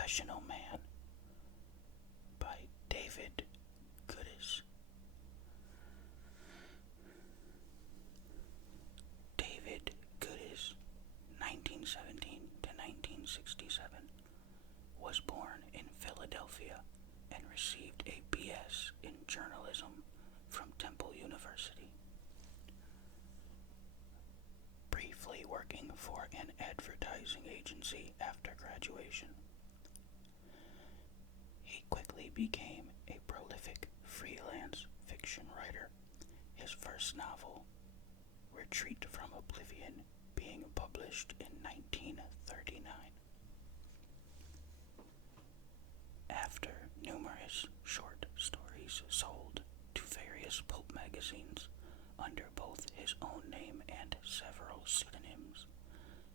Professional Man by David Goodis. David Goodis, 1917 to 1967, was born in Philadelphia and received a B.S. in journalism from Temple University. Briefly working for an advertising agency after graduation, he quickly became a prolific freelance fiction writer, his first novel, Retreat from Oblivion, being published in 1939. After numerous short stories sold to various pulp magazines under both his own name and several pseudonyms,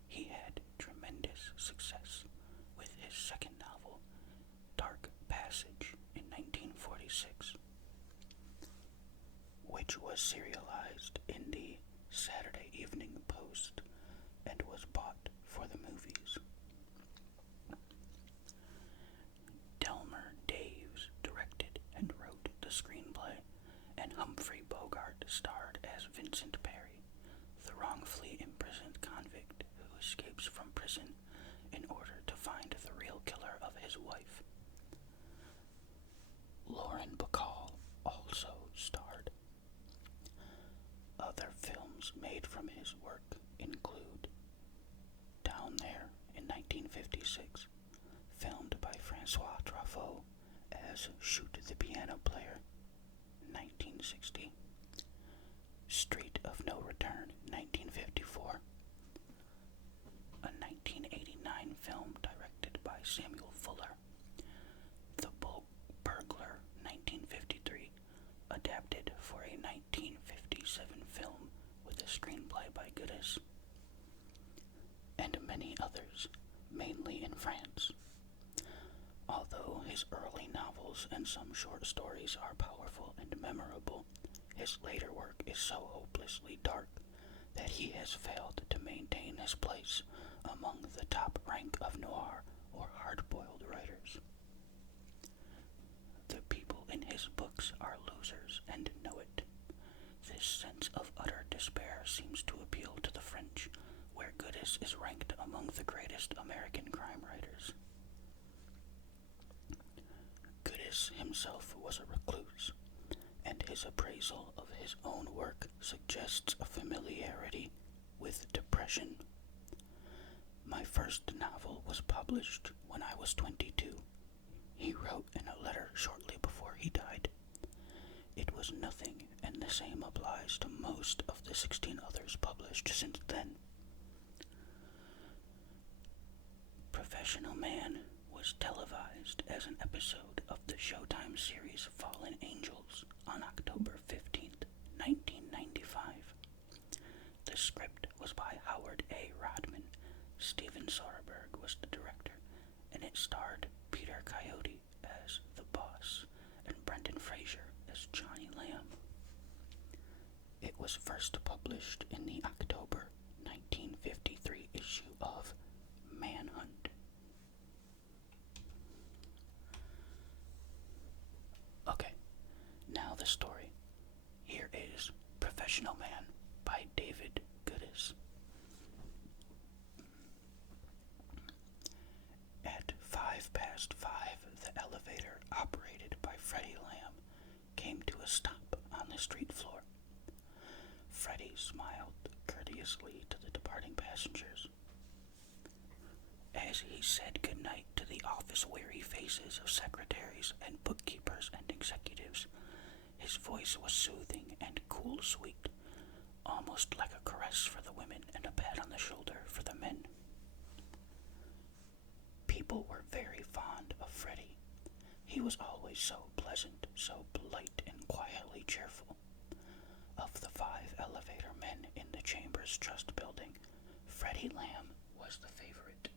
he had tremendous success with his second novel, Dark Passage, in 1946, which was serialized in the Saturday Evening Post and was bought for the movies. Delmer Daves directed and wrote the screenplay, and Humphrey Bogart starred as Vincent Perry, the wrongfully imprisoned convict who escapes from prison in order to find the real killer of his wife. Lauren Bacall also starred. Other films made from his work include Down There in 1956, filmed by Francois Truffaut as Shoot the Piano Player, 1960, Street of No Return, 1954, a 1989 film directed by Samuel Fuller, The Burglar, 1953, adapted for a 1957 film with a screenplay by Goodis, and many others, mainly in France. Although his early novels and some short stories are powerful and memorable, his later work is so hopelessly dark that he has failed to maintain his place among the top rank of noir or hard-boiled writers. The people in his books are losers and know it. This sense of utter despair seems to appeal to the French, where Goodis is ranked among the greatest American crime writers. Goodis himself was a recluse, and his appraisal of his own work suggests a familiarity with depression. My first novel was published when I was 22, he wrote in a letter shortly before he died. It was nothing, and the same applies to most of the 16 others published since then. Professional Man was televised as an episode of the Showtime series Fallen Angels on October 15th, 1995. The script was by Howard A. Rodman. Steven Soderbergh was the director, and it starred Peter Coyote as the boss and Brendan Fraser as Johnny Lamb. It was first published in the October 1953 issue of Manhunt. Okay, now the story. Here is Professional Man by David Goodis. At 5:05, the elevator operated by Freddy Lamb came to a stop on the street floor. Freddy smiled courteously to the departing passengers. As he said goodnight to the office-weary faces of secretaries and bookkeepers and executives, his voice was soothing and cool-sweet, almost like a caress for the women and a pat on the shoulder for the men. People were very fond of Freddy. He was always so pleasant, so polite and quietly cheerful. Of the 5 elevator men in the Chambers Trust building, Freddy Lamb was the favorite.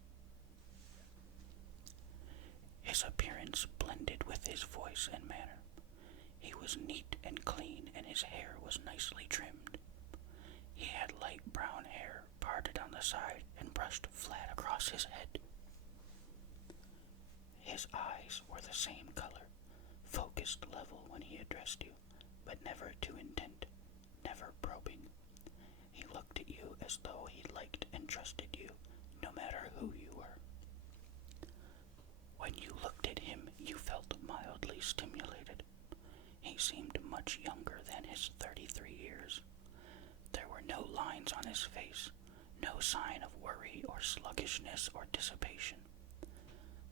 His appearance blended with his voice and manner. He was neat and clean, and his hair was nicely trimmed. He had light brown hair parted on the side and brushed flat across his head. His eyes were the same color, focused level when he addressed you, but never too intent, never probing. He looked at you as though he liked and trusted you, no matter who you were. When you looked at him, you felt mildly stimulated. He seemed much younger than his 33 years. There were no lines on his face, no sign of worry or sluggishness or dissipation.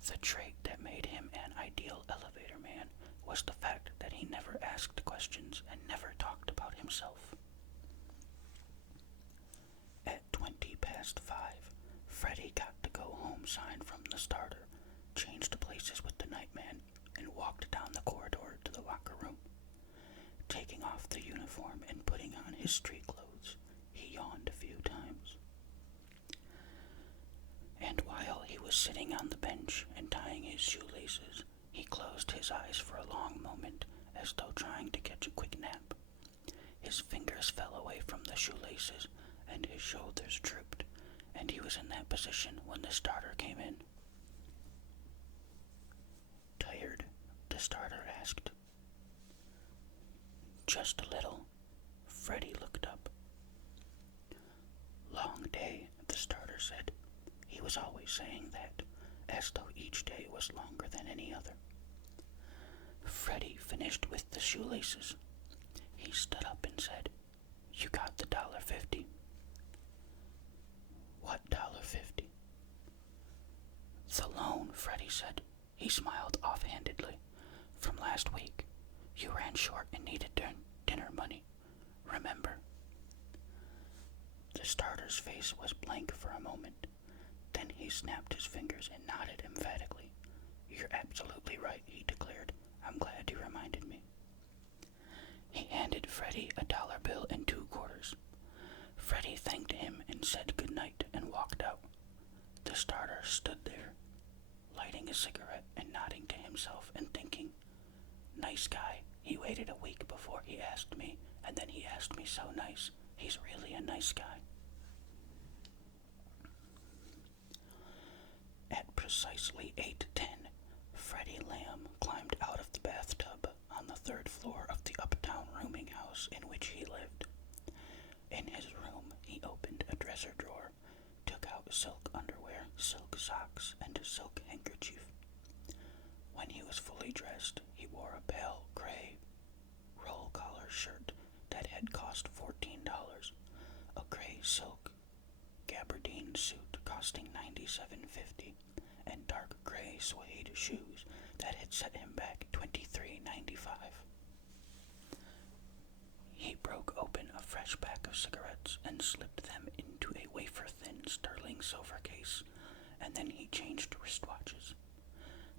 The trait that made him an ideal elevator man was the fact that he never asked questions and never talked about himself. At 5:20, Freddy got the go home sign from the starter, changed places with the nightman, and walked down the corridor to the locker room. Taking off the uniform and putting on his street clothes, he yawned a few times. And while he was sitting on the bench and tying his shoelaces, he closed his eyes for a long moment, as though trying to catch a quick nap. His fingers fell away from the shoelaces, and his shoulders drooped, and he was in that position when the starter came in. "Tired?" the starter asked. "Just a little." Freddy looked up. "Long day," the starter said. He was always saying that, as though each day was longer than any other. Freddy finished with the shoelaces. He stood up and said, "You got the $1.50. "What $1.50? "The loan," Freddy said. He smiled offhandedly. "From last week. You ran short and needed dinner money. Remember?" The starter's face was blank for a moment. Then he snapped his fingers and nodded emphatically. "You're absolutely right," he declared. "I'm glad you reminded me." He handed Freddy a $1 bill and 2 quarters. Freddy thanked him and said goodnight and walked out. The starter stood there, lighting a cigarette and nodding to himself and thinking, "Nice guy. He waited a week before he asked me, and then he asked me so nice. He's really a nice guy." At precisely 8:10, Freddy Lamb climbed out of the bathtub on the 3rd floor of the uptown rooming house in which he lived. In his room, he opened a dresser drawer, took out silk underwear, silk socks, and a silk handkerchief. When he was fully dressed, he wore a pale gray roll-collar shirt that had cost $14, a gray silk gabardine suit costing $97.50, and dark gray suede shoes that had set him back $23.95. He broke open a fresh pack of cigarettes and slipped them into a wafer-thin sterling silver case, and then he changed wristwatches.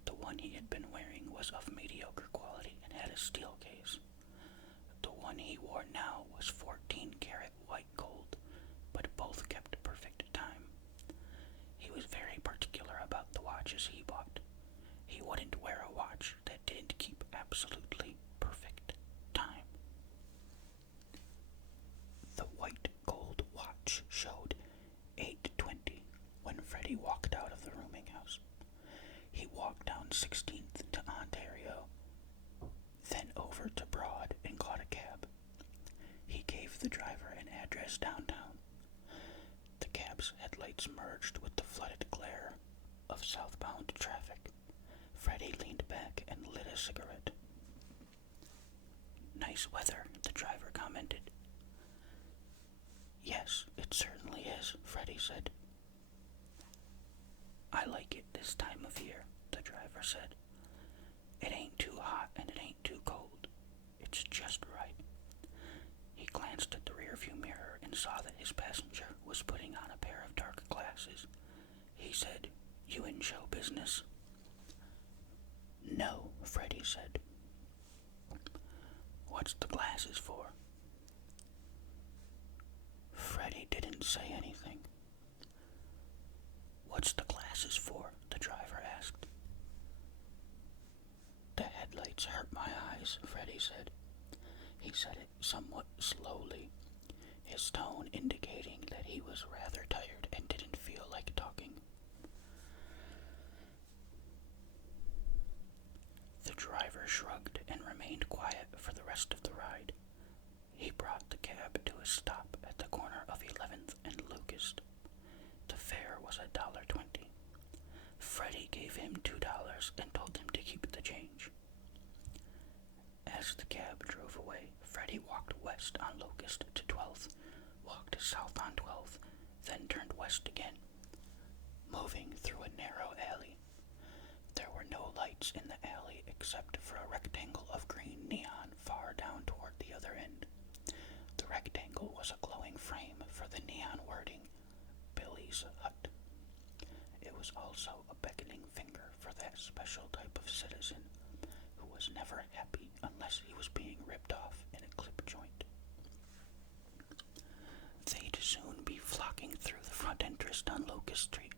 The one he had been wearing was of mediocre quality and had a steel case. The one he wore now was 14-karat white gold, but both kept perfect time. He was very particular about the watches he bought. He wouldn't wear a watch that didn't keep absolutely perfect time. The white gold watch showed 8:20 when Freddy walked out of the rooming house. He walked down 16th to Ontario, then over to Broad and caught a cab. He gave the driver an address downtown. The cab's headlights merged with the flooded glare of southbound traffic. Freddy leaned back and lit a cigarette. "Nice weather," the driver commented. "Yes, it certainly is," Freddy said. "I like it this time of year," the driver said. "It ain't too hot and it ain't too cold. It's just right." He glanced at the rearview mirror and saw that his passenger was putting on a pair of dark glasses. He said, "You in show business?" "No," Freddy said. "What's the glasses for?" Freddy didn't say anything. "What's the glasses for?" the driver asked. "The headlights hurt my eyes," Freddy said. He said it somewhat slowly, his tone indicating that he was rather tired and didn't feel like talking. shrugged and remained quiet for the rest of the ride. He brought the cab to a stop at the corner of 11th and Locust. The fare was $1.20. Freddy gave him $2 and told him to keep the change. As the cab drove away, Freddy walked west on Locust to 12th, walked south on 12th, then turned west again, moving through a narrow alley. There were no lights in the alley except for a rectangle of green neon far down toward the other end. The rectangle was a glowing frame for the neon wording, Billy's Hut. It was also a beckoning finger for that special type of citizen who was never happy unless he was being ripped off in a clip joint. They'd soon be flocking through the front entrance on Locust Street,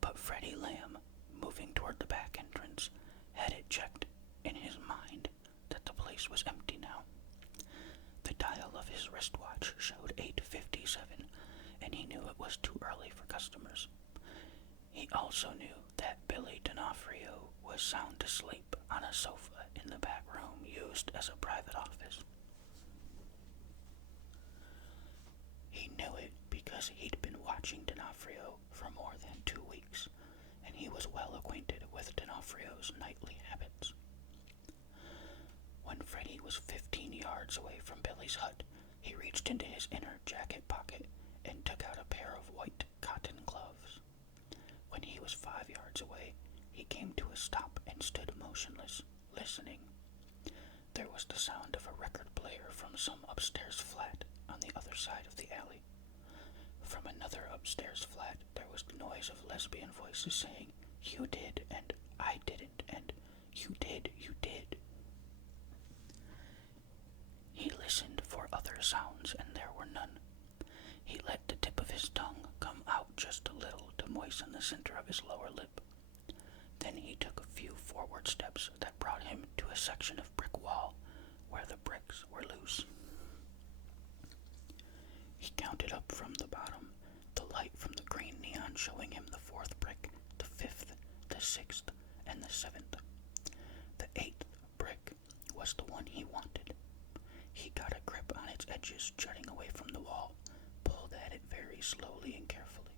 but Freddy Lamb, moving toward the back entrance, had it checked in his mind that the place was empty now. The dial of his wristwatch showed 8:57, and he knew it was too early for customers. He also knew that Billy Denafo was sound asleep on a sofa in the back room used as a private office. He knew it because he'd been watching Denafo for more than 2 weeks, and he was well acquainted with Denafo's nightly habits. When Freddy was 15 yards away from Billy's hut, he reached into his inner jacket pocket and took out a pair of white cotton gloves. When he was 5 yards away, he came to a stop and stood motionless, listening. There was the sound of a record player from some upstairs flat on the other side of the alley. From another upstairs flat, there was the noise of lesbian voices saying, "You did," and "I didn't," and "You did, you did." He listened for other sounds, and there were none. He let the tip of his tongue come out just a little to moisten the center of his lower lip. Then he took a few forward steps that brought him to a section of brick wall where the bricks were loose. He counted up from the bottom, the light from the green neon showing him the 4th brick, the 5th, the 6th, and the 7th. The 8th brick was the one he wanted. He got a grip on its edges jutting away from the wall, pulled at it very slowly and carefully.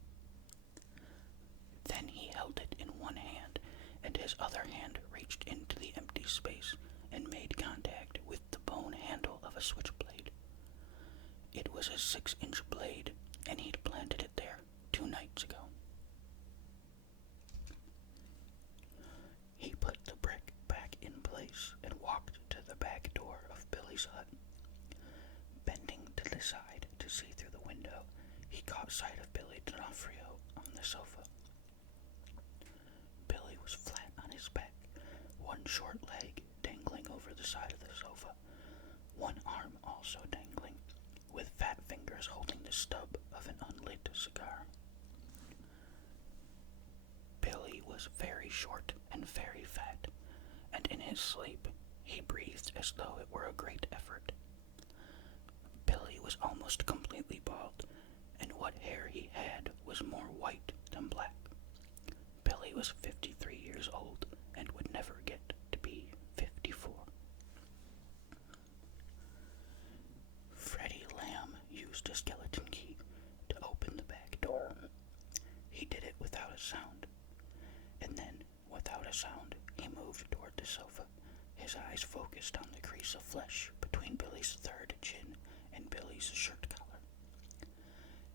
Then he held it in one hand, and his other hand reached into the empty space and made contact with the bone handle of a switchblade. It was a 6-inch blade, and he'd planted it there 2 nights ago. He put the brick back in place and walked to the back door of Billy's hut. Bending to the side to see through the window, he caught sight of Billy Denafo on the sofa. Billy was flat on his back, one short leg dangling over the side of the sofa, one arm also dangling, with fat fingers holding the stub of an unlit cigar. Billy was very short and very fat, and in his sleep he breathed as though it were a great effort. Billy was almost completely bald, and what hair he had was more white than black. Billy was 53 years old and would never get to be 54. Freddy Lamb used a skeleton key to open the back door. He did it without a sound, and then, without a sound, he moved toward the sofa, his eyes focused on the crease of flesh between Billy's third chin and Billy's shirt collar.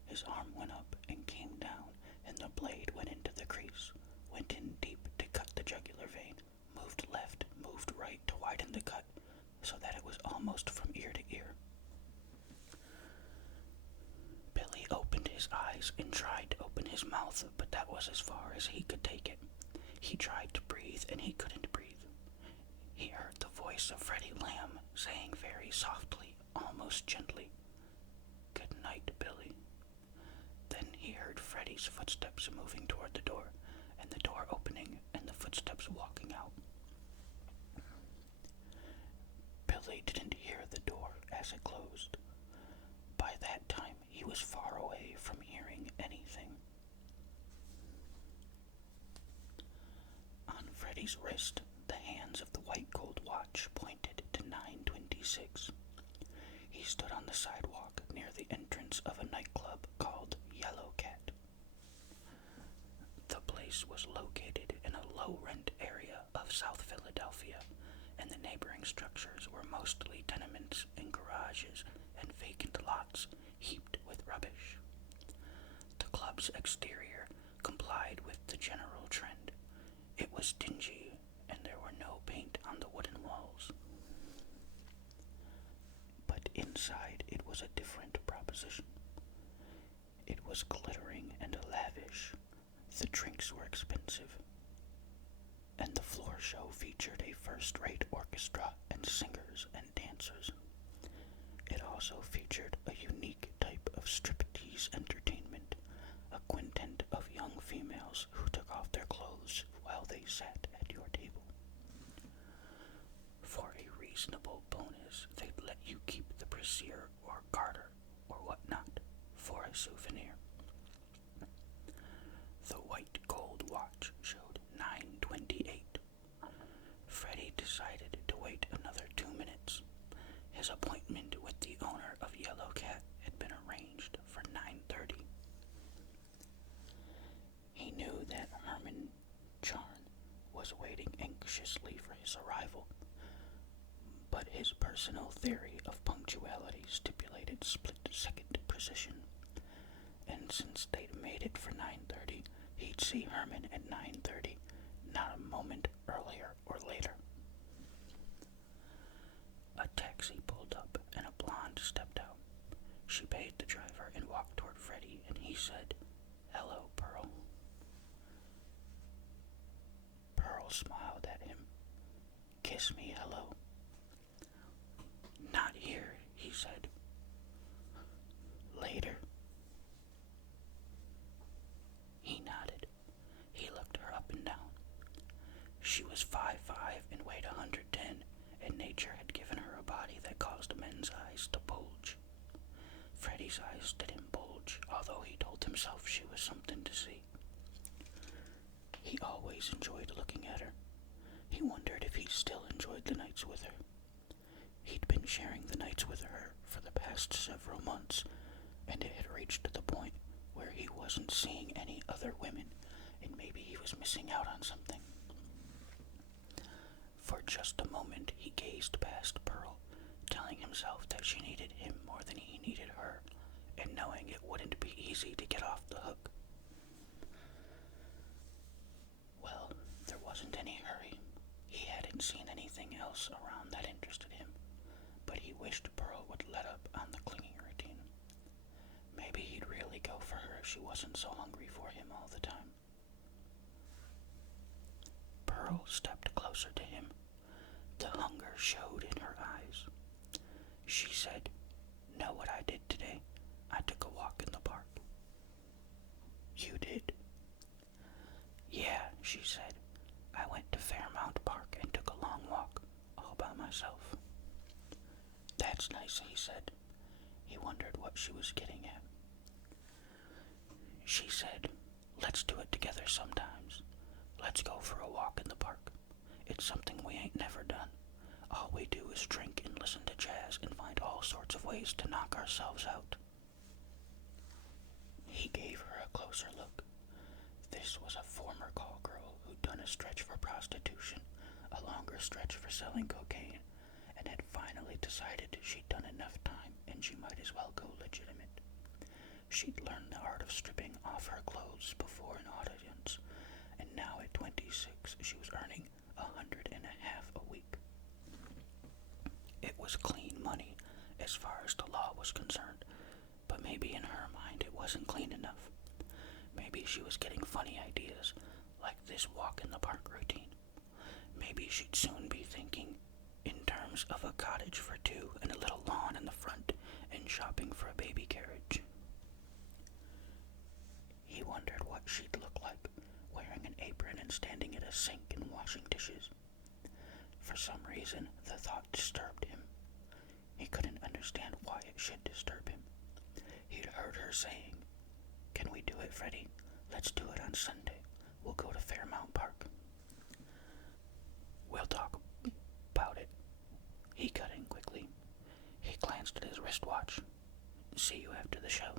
His arm went up and came down, and the blade went into the crease, went in deep to cut the jugular vein, moved left, moved right to widen the cut, so that it was almost from ear to ear. Billy opened his eyes and tried to open his mouth, but that was as far as he could take it. He tried to breathe, and he couldn't breathe. He heard the voice of Freddy Lamb saying very softly, almost gently, "Good night, Billy." Then he heard Freddy's footsteps moving toward the door, and the door opening, and the footsteps walking out. Billy didn't hear the door as it closed. By that time, he was far away from hearing anything. On Freddy's wrist, the hand hands of the white gold watch pointed to 9:26. He stood on the sidewalk near the entrance of a nightclub called Yellow Cat. The place was located in a low-rent area of South Philadelphia, and the neighboring structures were mostly tenements and garages and vacant lots heaped with rubbish. The club's exterior complied with the general trend. It was dingy, and there were no paint on the wooden walls. But inside it was a different proposition. It was glittering and lavish. The drinks were expensive, and the floor show featured a first-rate orchestra and singers and dancers. It also featured a unique type of striptease entertainment, a quintet of young females who took off their clothes while they sat at your table. For a reasonable bonus, they'd let you keep the brassiere or garter or whatnot for a souvenir. The white gold watch showed 9:28. Freddy decided to wait another 2 minutes. His appointment with the owner of Yellow Cat had been arranged for 9:30. He knew that Herman was waiting anxiously for his arrival, but his personal theory of punctuality stipulated split-second precision, and since they'd made it for 9:30, he'd see Herman at 9:30, not a moment earlier or later. A taxi pulled up, and a blonde stepped out. She paid the driver and walked toward Freddy, and he said, "Hello, Pearl." Pearl smiled at him. "Kiss me hello." "Not here," he said. "Later." He nodded. He looked her up and down. She was 5'5" and weighed 110, and nature had given her a body that caused men's eyes to bulge. Freddy's eyes didn't bulge, although he told himself she was something to see. He always enjoyed looking at her. He wondered if he still enjoyed the nights with her. He'd been sharing the nights with her for the past several months, and it had reached the point where he wasn't seeing any other women, and maybe he was missing out on something. For just a moment he gazed past Pearl, telling himself that she needed him more than he needed her, and knowing it wouldn't be easy to get off the hook. Well, there wasn't any hurry. He hadn't seen anything else around that interested him, but he wished Pearl would let up on the clinging routine. Maybe he'd really go for her if she wasn't so hungry for him all the time. Pearl stepped closer to him. The hunger showed in her eyes. She said, "Know what I did today? I took a walk in the park." "You did?" "Yeah," she said. "I went to Fairmount Park and took a long walk, all by myself." "That's nice," he said. He wondered what she was getting at. She said, "Let's do it together sometimes. Let's go for a walk in the park. It's something we ain't never done. All we do is drink and listen to jazz and find all sorts of ways to knock ourselves out." He gave her a closer look. This was a former call girl who'd done a stretch for prostitution, a longer stretch for selling cocaine, and had finally decided she'd done enough time and she might as well go legitimate. She'd learned the art of stripping off her clothes before an audience, and now at 26 she was earning $150 a week. It was clean money as far as the law was concerned, but maybe in her mind it wasn't clean enough. Maybe she was getting funny ideas, like this walk in the park routine. Maybe she'd soon be thinking in terms of a cottage for two and a little lawn in the front and shopping for a baby carriage. He wondered what she'd look like, wearing an apron and standing at a sink and washing dishes. For some reason, the thought disturbed him. He couldn't understand why it should disturb him. He'd heard her saying, "Can we do it, Freddy? Let's do it on Sunday. We'll go to Fairmount Park." "We'll talk wristwatch. See you after the show.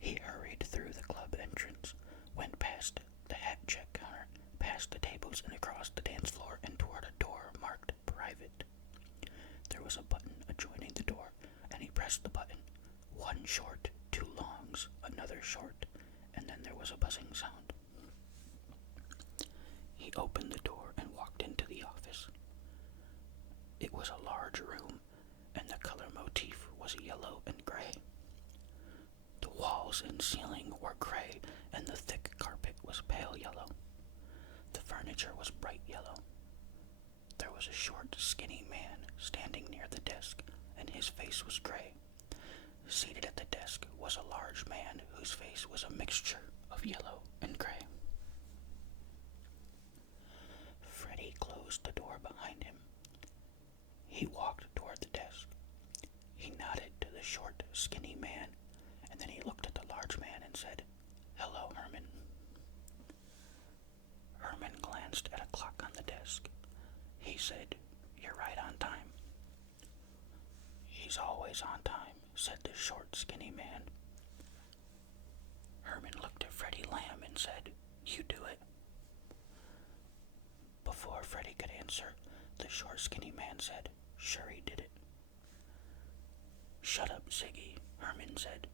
He hurried through the club entrance, went past the hat check counter, past the tables and across the dance floor and toward a door marked private. There was a button adjoining the door, and he pressed the button. One short, two longs, another short, and then there was a buzzing sound. He opened the door and walked into the office. It was a large room, and the color motif was yellow and gray. The walls and ceiling were gray, and the thick carpet was pale yellow. The furniture was bright yellow. There was a short, skinny man standing near the desk, and his face was gray. Seated at the desk was a large man whose face was a mixture of yellow and gray. Freddy closed the door behind him. He walked toward the desk. He nodded to the short, skinny man, and then he looked at the large man and said, "Hello, Herman." Herman glanced at a clock on the desk. He said, "You're right on time." "He's always on time," said the short, skinny man. Herman looked at Freddy Lamb and said, "You do it." Before Freddy could answer, the short, skinny man said, "Sure he did it." "Shut up, Ziggy," Herman said.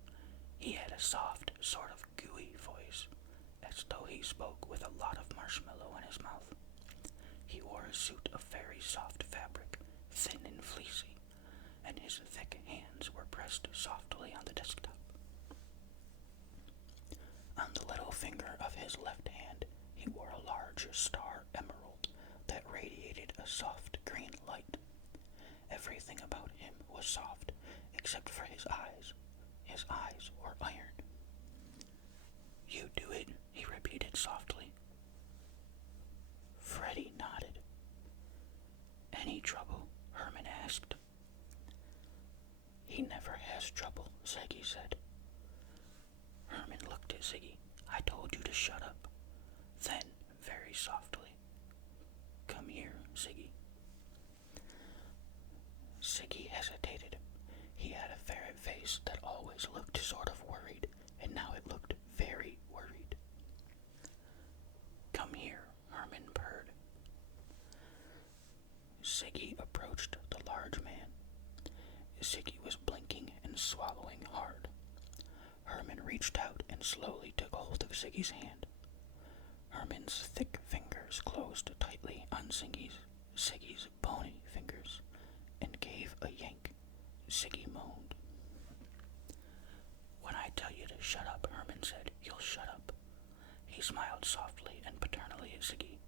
He had a soft, sort of gooey voice, as though he spoke with a lot of marshmallow in his mouth. He wore a suit of very soft fabric, thin and fleecy, and his thick hands were pressed softly on the desktop. On the little finger of his left hand, he wore a large star emerald that radiated a soft green light. Everything about him was soft, except for his eyes. His eyes were iron. "You do it," he repeated softly. Freddy nodded. "Any trouble?" Herman asked. "He never has trouble," Ziggy said. Herman looked at Ziggy. "I told you to shut up." Then, very softly, "Come here, Ziggy." Ziggy hesitated. He had a ferret face that always looked sort of worried, and now it looked very worried. "Come here," Herman purred. Ziggy approached the large man. Ziggy was blinking and swallowing hard. Herman reached out and slowly took hold of Ziggy's hand. Herman's thick fingers closed tightly on Ziggy's bony fingers and gave a yank. Ziggy moaned. "When I tell you to shut up," Herman said, "you'll shut up." He smiled softly and paternally at Ziggy.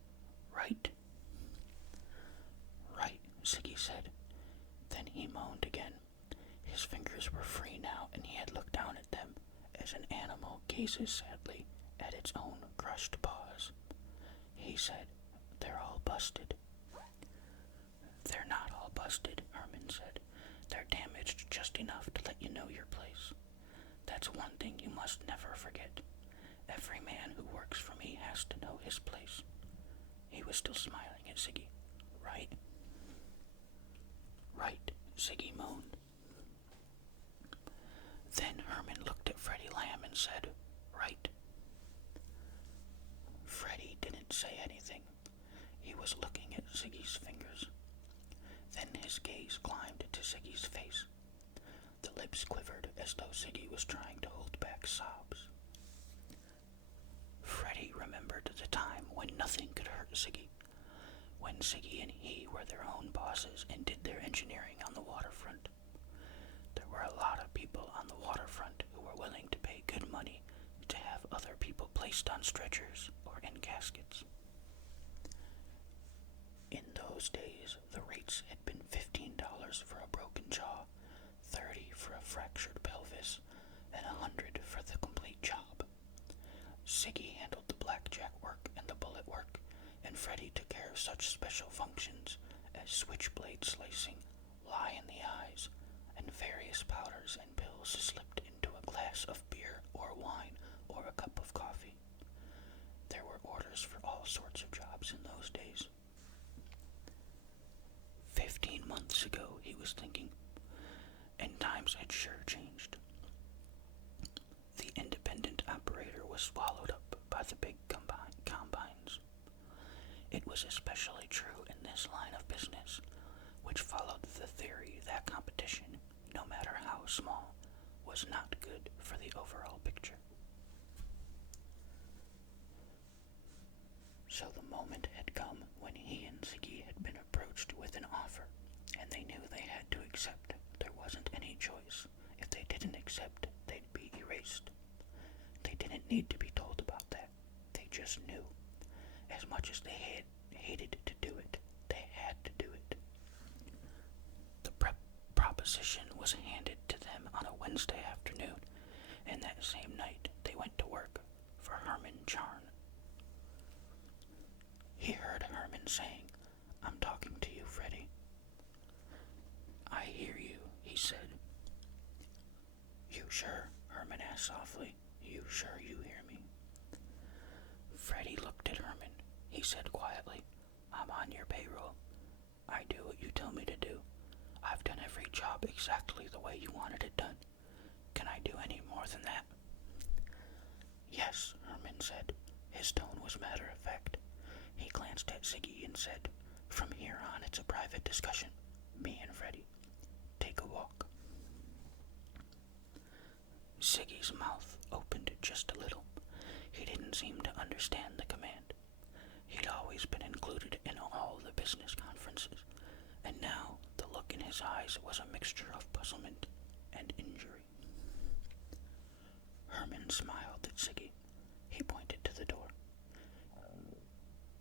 "Right?" "Right," Ziggy said. Then he moaned again. His fingers were free now, and he had looked down at them as an animal gazes sadly at its own crushed paws. He said, "They're all busted." "They're not all busted," Herman said. "They're damaged just enough to let you know your place. That's one thing you must never forget. Every man who works for me has to know his place." He was still smiling at Ziggy. "Right?" "Right," Ziggy moaned. Then Herman looked at Freddy Lamb and said, "Right." Freddy didn't say anything. He was looking at Ziggy's fingers. Then his gaze climbed to Ziggy's face. The lips quivered as though Ziggy was trying to hold back sobs. Freddy remembered the time when nothing could hurt Ziggy, when Ziggy and he were their own bosses and did their engineering on the waterfront. There were a lot of people on the waterfront who were willing to pay good money to have other people placed on stretchers or in caskets. In those days, the rates had been $15 for a broken jaw, $30 for a fractured pelvis, and $100 for the complete job. Ziggy handled the blackjack work and the bullet work, and Freddy took care of such special functions as switchblade slicing, lie in the eyes, and various powders and pills slipped into a glass of beer or wine or a cup of coffee. There were orders for all sorts of jobs in those days. 15 months ago, he was was thinking, and times had sure changed. The independent operator was swallowed up by the big combines. It was especially true in this line of business, which followed the theory that competition, no matter how small, was not good for the overall picture. So the moment had come when he and Ziggy had been approached with an offer, and they knew they had to accept. There wasn't any choice. If they didn't accept, they'd be erased. They didn't need to be told about that. They just knew. As much as they hated to do it, they had to do it. The proposition was handed to them on a Wednesday afternoon, and that same night they went to work for Herman Charn. He heard Herman saying, "I'm talking to you, Freddy." "I hear you," he said. "You sure?" Herman asked softly. "You sure you hear me?" Freddy looked at Herman. He said quietly, "I'm on your payroll. I do what you tell me to do. I've done every job exactly the way you wanted it done. Can I do any more than that?" "Yes," Herman said. His tone was matter of fact. He glanced at Ziggy and said, "From here on it's a private discussion. Me and Freddy. Take a walk." Ziggy's mouth opened just a little. He didn't seem to understand the command. He'd always been included in all the business conferences, and now the look in his eyes was a mixture of puzzlement and injury. Herman smiled at Ziggy. He pointed to the door.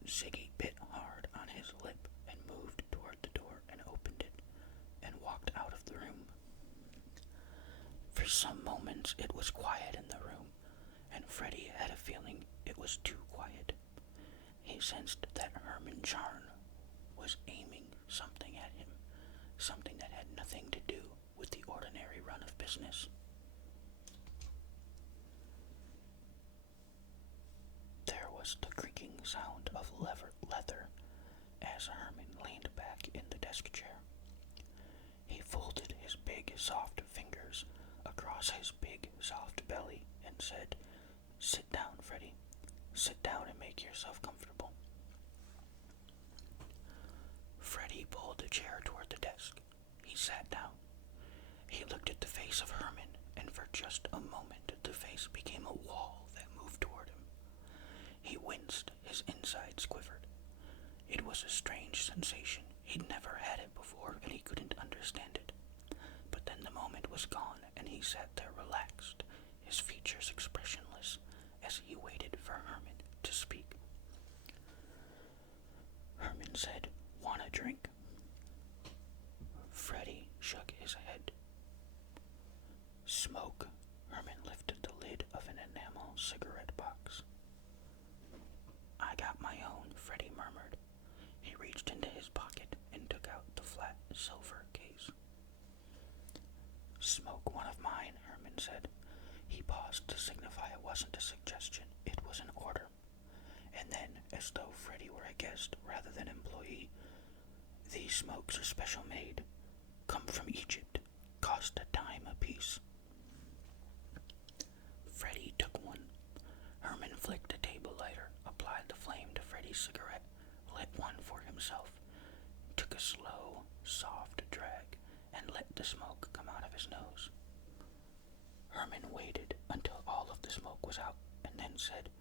Ziggy bit hard on his lip and moved toward the door and opened it and walked out of the room. For some moments it was quiet in the room, and Freddy had a feeling it was too quiet. He sensed that Herman Charn was aiming something at him, something that had nothing to do with the ordinary run of business. There was the creaking sound of leather as Herman leaned back in the desk chair. He folded his big, soft fingers across his big, soft belly and said, "Sit down, Freddy. Sit down and make yourself comfortable." Freddy pulled a chair toward the desk. He sat down. He looked at the face of Herman, and for just a moment the face became a wall that moved toward him. He winced, his insides quivered. It was a strange sensation. He'd never had it before, and he couldn't understand it. But then the moment was gone, and he sat there relaxed, his features expressionless, as he waited for Herman to speak. Herman said, "Want a drink?" Freddy shook his head. "Smoke?" Herman lifted the lid of an enamel cigarette box. "I got my own," Freddy murmured. He reached into his pocket and took out the flat silver case. "Smoke one of mine," Herman said. He paused to signify it wasn't a suggestion, it was an order. And then, as though Freddy were a guest rather than employee, "These smokes are special made. Come from Egypt. Cost a dime apiece." Freddy took one. Herman flicked a table lighter, applied the flame to Freddy's cigarette, lit one for himself, took a slow, soft drag, and let the smoke come out of his nose. Herman waited until all of the smoke was out, and then said,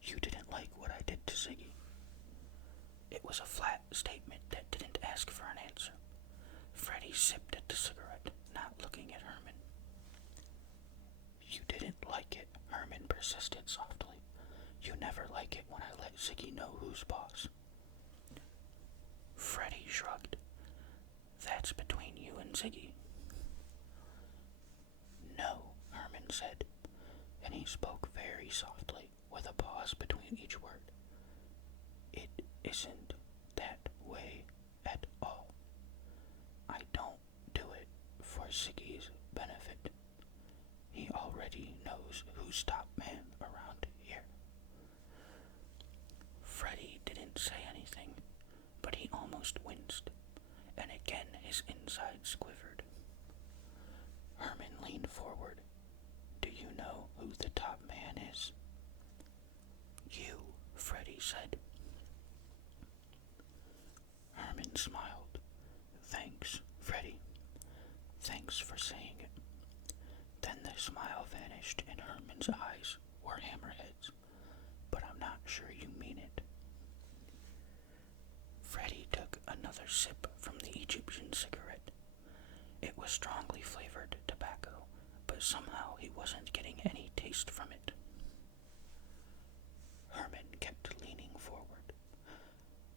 "You didn't like what I did to Ziggy." It was a flat statement that didn't ask for an answer. Freddy sipped at the cigarette, not looking at Herman. "You didn't like it," Herman persisted softly. "You never like it when I let Ziggy know who's boss." Freddy shrugged. "That's between you and Ziggy." "No," Herman said, and he spoke very softly, with a pause between each word. "It isn't that way at all. I don't do it for Ziggy's benefit. He already knows who's top man around here." Freddy didn't say anything, but he almost winced, and again his insides quivered. Herman leaned forward. Do you know who the top man is? You, Freddy said. Herman smiled. Thanks, Freddy. Thanks for saying it. Then the smile vanished and Herman's eyes were hammerheads. But I'm not sure you mean it. Freddy took another sip from the Egyptian cigarette. It was strongly flavored tobacco, but somehow he wasn't getting any taste from it. Herman kept leaning forward.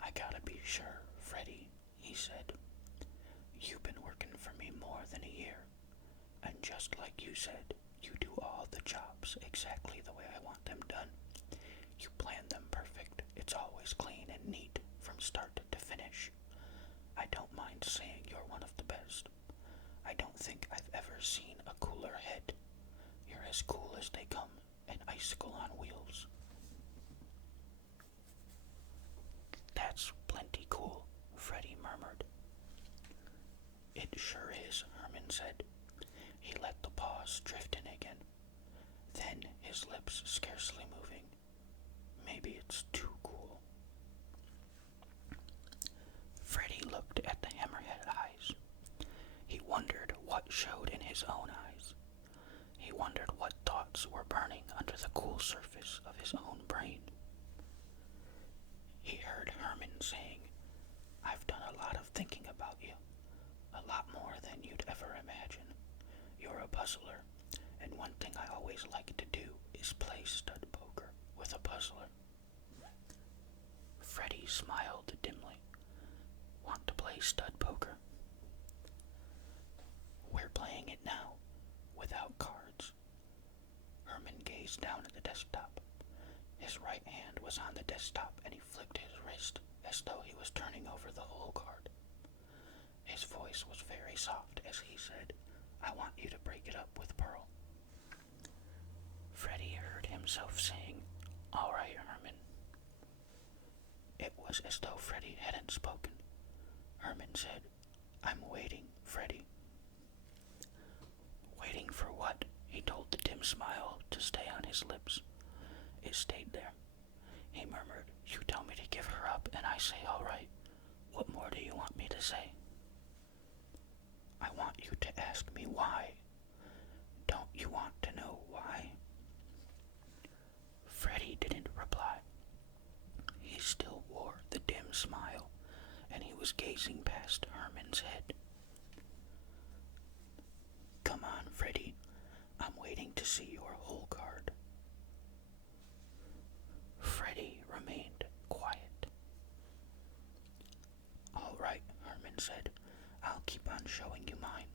I gotta be sure, Freddy, he said. You've been working for me more than a year, and just like you said, you do all the jobs exactly the way I want them done. You plan them perfect. It's always clean and neat from start to finish. I don't mind saying you're one of the best. I don't think I've ever seen a cooler head. You're as cool as they come, an icicle on wheels. That's plenty cool, Freddy murmured. It sure is, Herman said. He let the pause drift in again. Then, his lips scarcely moving. Maybe it's too cool. Freddy looked at the hammerhead eyes. He wondered what showed in his own eyes. He wondered what thoughts were burning under the cool surface of his own brain. He heard Herman saying, I've done a lot of thinking about you. A lot more than you'd ever imagine. You're a puzzler, and one thing I always like to do is play stud poker with a puzzler. Freddy smiled dimly. Want to play stud poker? We're playing it now, without cards. Herman gazed down at the desktop. His right hand was on the desktop and he flicked his wrist as though he was turning over the whole card. His voice was very soft as he said, I want you to break it up with Pearl. Freddy heard himself saying, All right, Herman. It was as though Freddy hadn't spoken. Herman said, I'm waiting, Freddy. Waiting for what? He told the dim smile to stay on his lips. It stayed there. He murmured, You tell me to give her up, and I say all right. What more do you want me to say? I want you to ask me why. Don't you want to know why? Freddy didn't reply. He still wore the dim smile, and he was gazing past Herman's head. Come on, Freddy. I'm waiting to see your whole card. Freddy remained quiet. All right, Herman said. I'll keep on showing you mine.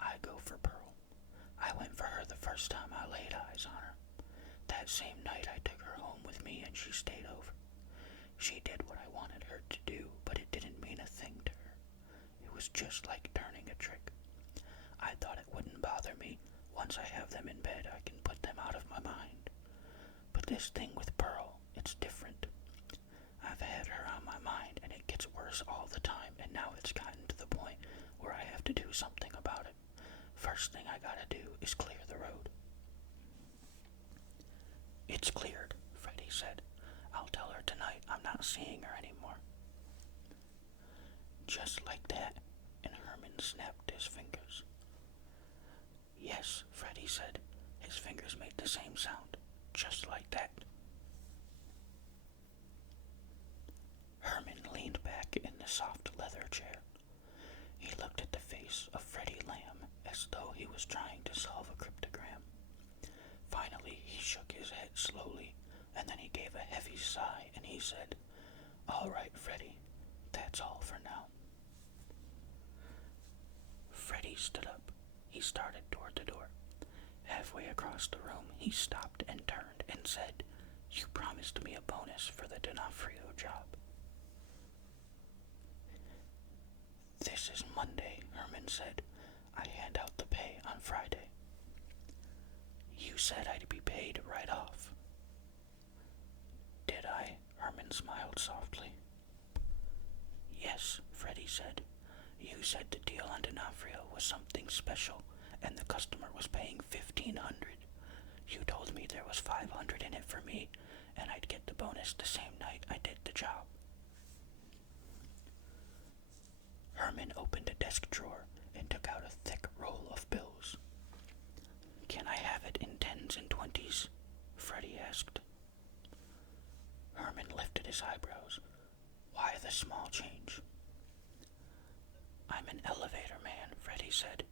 I go for Pearl. I went for her the first time I laid eyes on her. That same night I took her home with me and she stayed over. She did what I wanted her to do, but it didn't mean a thing to her. It was just like turning a trick. I thought it wouldn't bother me. Once I have them in bed, I can put them out of my mind. But this thing with Pearl, it's different. I've had her on my mind, and it gets worse all the time, and now it's gotten to the point where I have to do something about it. First thing I gotta do is clear the road. It's cleared, Freddy said. I'll tell her tonight I'm not seeing her anymore. Just like that, and Herman snapped his fingers. Yes, Freddy said. His fingers made the same sound, just like that. Herman leaned back in the soft leather chair. He looked at the face of Freddy Lamb as though he was trying to solve a cryptogram. Finally, he shook his head slowly, and then he gave a heavy sigh, and he said, All right, Freddy, that's all for now. Freddy stood up. He started toward the door. Halfway across the room, he stopped and turned and said, You promised me a bonus for the Denafo job. This is Monday, Herman said. I hand out the pay on Friday. You said I'd be paid right off. Did I? Herman smiled softly. Yes, Freddy said. You said the deal on Denafrio was something special, and the customer was paying $1,500. You told me there was $500 in it for me, and I'd get the bonus the same night I did the job. Herman opened a desk drawer and took out a thick roll of bills. Can I have it in 10s and 20s? Freddy asked. Herman lifted his eyebrows. Why the small change? I'm an elevator man, Freddy said.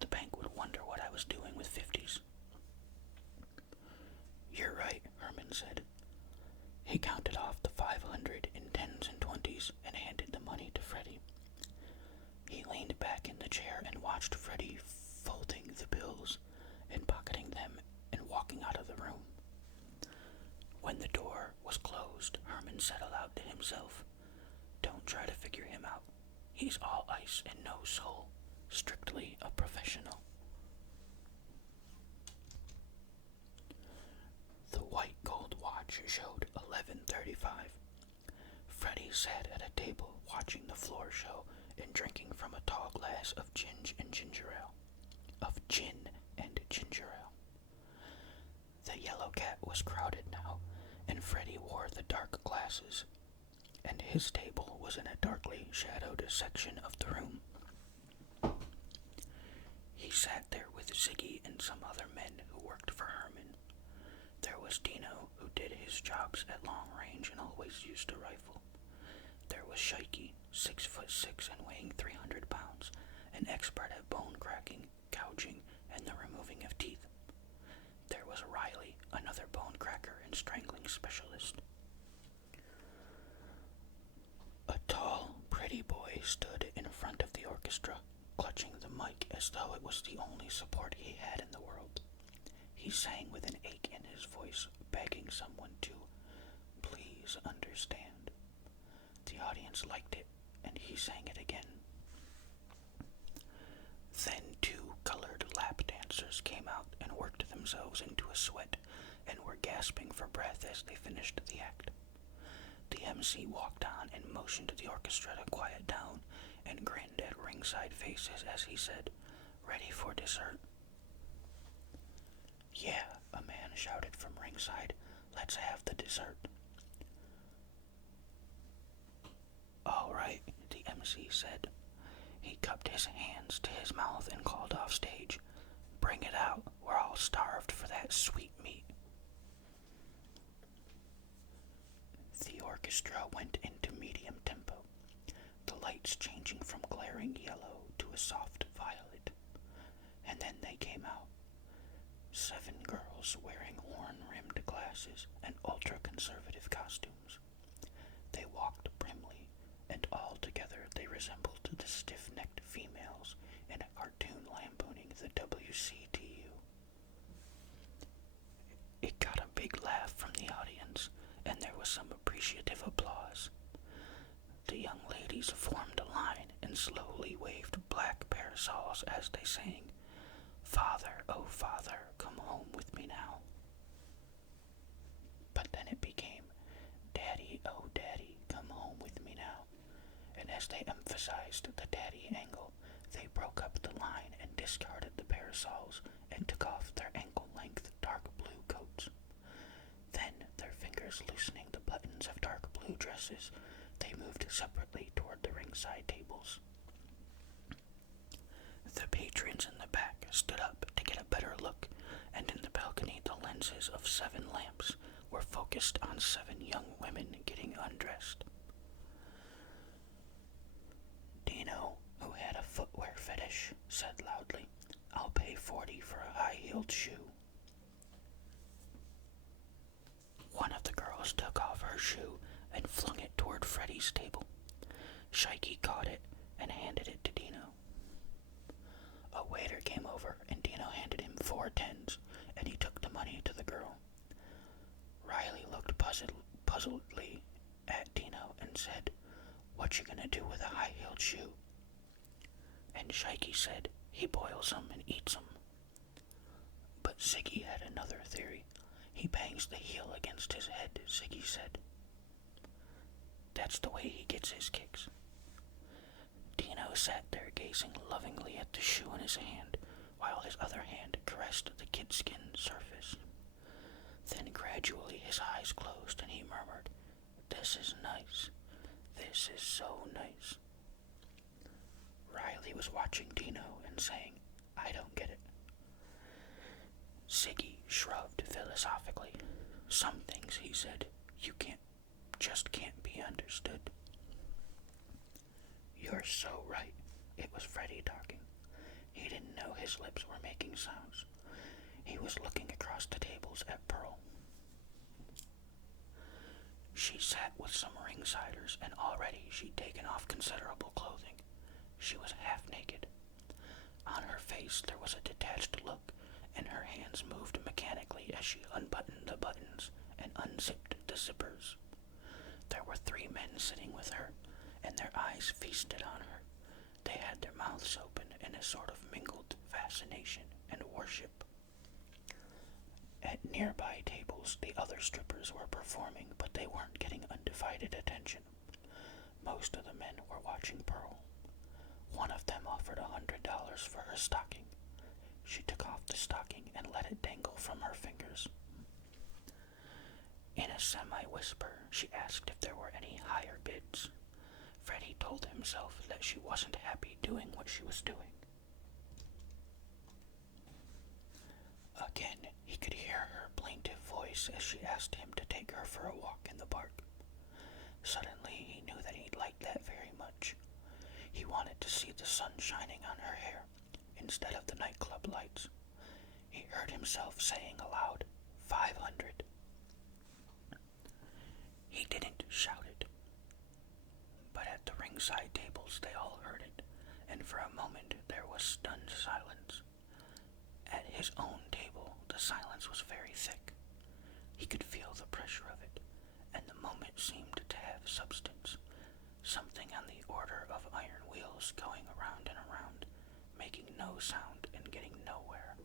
The bank would wonder what I was doing with 50s. You're right, Herman said. He counted off the $500 in 10s and 20s and handed the money to Freddy. He leaned back in the chair and watched Freddy folding the bills and pocketing them and walking out of the room. When the door was closed, Herman said aloud to himself, Don't try to figure him out. He's all ice and no soul, strictly a professional. The white gold watch showed 11:35. Freddy sat at a table watching the floor show and drinking from a tall glass of gin and ginger ale. The yellow cat was crowded now, and Freddy wore the dark glasses, and his table was in a darkly shadowed section of the room. He sat there with Ziggy and some other men who worked for Herman. There was Dino, who did his jobs at long range and always used a rifle. There was Shikey, 6'6" and weighing 300 pounds, an expert at bone cracking, gouging, and the removing of teeth. There was Riley, another bone cracker and strangling specialist. A tall, pretty boy stood in front of the orchestra, clutching the mic as though it was the only support he had in the world. He sang with an ache in his voice, begging someone to please understand. The audience liked it, and he sang it again. Then 2 colored lap dancers came out and worked themselves into a sweat and were gasping for breath as they finished the act. The MC walked on and motioned the orchestra to quiet down and grinned at ringside faces as he said, Ready for dessert? Yeah, a man shouted from ringside. Let's have the dessert. All right, the MC said. He cupped his hands to his mouth and called off stage. Bring it out, we're all starved for that sweet meat. The orchestra went into medium tempo, the lights changing from glaring yellow to a soft violet. And then they came out. 7 girls wearing horn-rimmed glasses and ultra-conservative costumes. They walked primly, and all together they resembled the stiff-necked females in a cartoon lampooning the WCTU. It got a big laugh from the audience, and there was some appreciative applause. The young ladies formed a line and slowly waved black parasols as they sang, Father, oh Father, come home with me now. But then it became, Daddy, oh Daddy, come home with me now. And as they emphasized the daddy angle, they broke up the line and discarded the parasols and took off their ankle-length dark blue coats. Then, their fingers loosening the buttons of dark blue dresses, they moved separately toward the ringside tables. The patrons in the back stood up to get a better look, and in the balcony the lenses of 7 lamps were focused on 7 young women getting undressed. Dino, who had a footwear fetish, said loudly, I'll pay $40 for a high-heeled shoe. One of the girls took off her shoe and flung it toward Freddy's table. Shikey caught it and handed it to Dino. A waiter came over and Dino handed him 4 10s, and he took the money to the girl. Riley looked puzzledly at Dino and said, What you gonna do with a high-heeled shoe? And Shikey said, he boils them and eats them. But Ziggy had another theory. He bangs the heel against his head, Ziggy said. That's the way he gets his kicks. Dino Dino sat there gazing lovingly at the shoe in his hand, while his other hand caressed the kid-skin surface. Then gradually his eyes closed and he murmured, "This is nice. This is so nice." Riley was watching Dino and saying, "I don't get it." Siggy shrugged philosophically. "Some things," he said, "you can't be understood." "You're so right." It was Freddy talking. He didn't know his lips were making sounds. He was looking across the tables at Pearl. She sat with some ringsiders, and already she'd taken off considerable clothing. She was half naked. On her face there was a detached look, and her hands moved mechanically as she unbuttoned the buttons and unzipped the zippers. There were 3 men sitting with her, and their eyes feasted on her. They had their mouths open in a sort of mingled fascination and worship. At nearby tables, the other strippers were performing, but they weren't getting undivided attention. Most of the men were watching Pearl. One of them offered $100 for her stocking. She took off the stocking and let it dangle from her fingers. In a semi-whisper, she asked if there were any higher bids. Freddy told himself that she wasn't happy doing what she was doing. Again, he could hear her plaintive voice as she asked him to take her for a walk in the park. Suddenly, he knew that he'd like that very much. He wanted to see the sun shining on her hair, instead of the nightclub lights. He heard himself saying aloud, 500. He didn't shout it, but at the ringside tables they all heard it, and for a moment there was stunned silence. At his own table, the silence was very thick. He could feel the pressure of it, and the moment seemed to have substance, something on the order of iron wheels going around and around, making no sound and getting nowhere.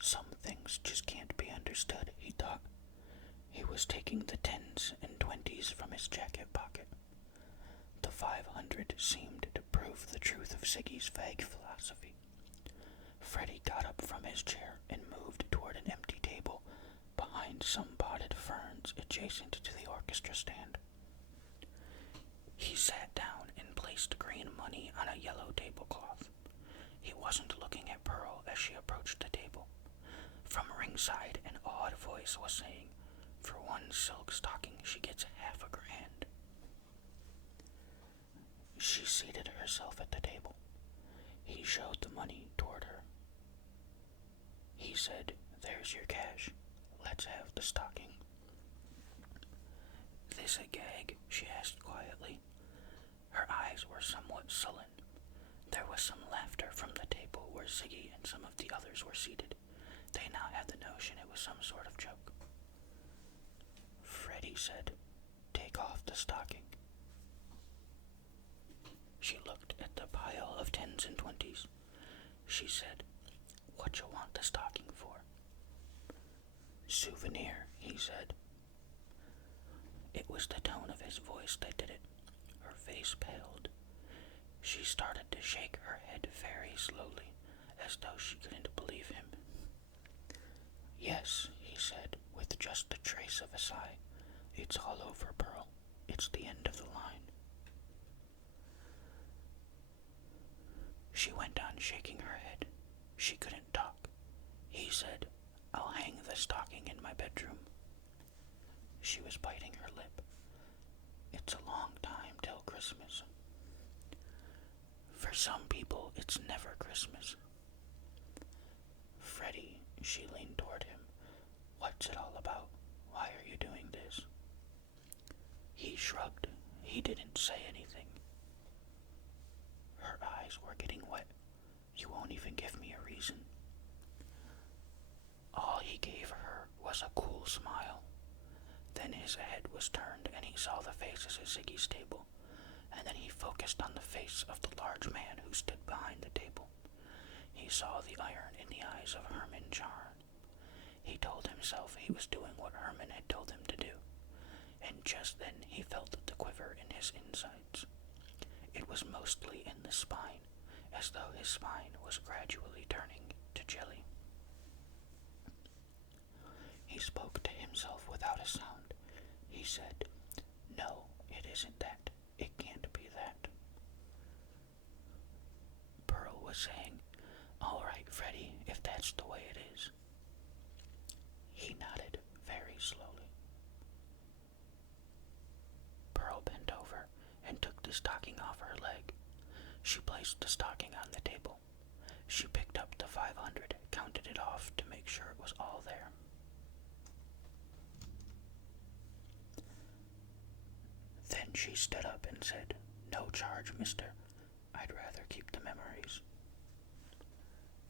Some things just can't be understood, he thought. He was taking the 10s and 20s from his jacket pocket. The 500 seemed to prove the truth of Siggy's vague philosophy. Freddy got up from his chair and moved toward an empty table behind some potted ferns adjacent to the orchestra stand. He sat down and placed green money on a yellow tablecloth. He wasn't looking at Pearl as she approached the table. From ringside, an awed voice was saying, "For one silk stocking, she gets $50,000. She seated herself at the table. He showed the money toward her. He said, "There's your cash. Let's have the stocking." "This a gag?" she asked quietly. Her eyes were somewhat sullen. There was some laughter from the table where Siggy and some of the others were seated. They now had the notion it was some sort of joke. Freddy said, "Take off the stocking." She looked at the pile of 10s and 20s. She said, "What you want the stocking for?" "Souvenir," he said. It was the tone of his voice that did it. Her face paled. She started to shake her head very slowly, as though she couldn't believe him. "Yes," he said, with just the trace of a sigh. "It's all over, Pearl. It's the end of the line." She went on shaking her head. She couldn't talk. He said, "I'll hang the stocking in my bedroom." She was biting her lip. "It's a long time till Christmas." "For some people, it's never Christmas." "Freddy," she leaned toward him. "What's it all about? Why are you doing this?" He shrugged. He didn't say anything. Her eyes were getting wet. "You won't even give me a reason." All he gave her was a cool smile. Then his head was turned and he saw the faces at Ziggy's table, and then he focused on the face of the large man who stood behind the table. He saw the iron in the eyes of Herman Jarn. He told himself he was doing what Herman had told him to do. and just then he felt the quiver in his insides. It was mostly in the spine, as though his spine was gradually turning to jelly. He spoke to himself without a sound. He said, "No, it isn't that. It can't be that." Pearl was saying, "All right, Freddy, if that's the way it is." He nodded very slowly. Pearl bent over and took the stocking off her leg. She placed the stocking on the table. She picked up the 500, counted it off to make sure it was all there. Then she stood up and said, "No charge, mister. I'd rather keep the memories."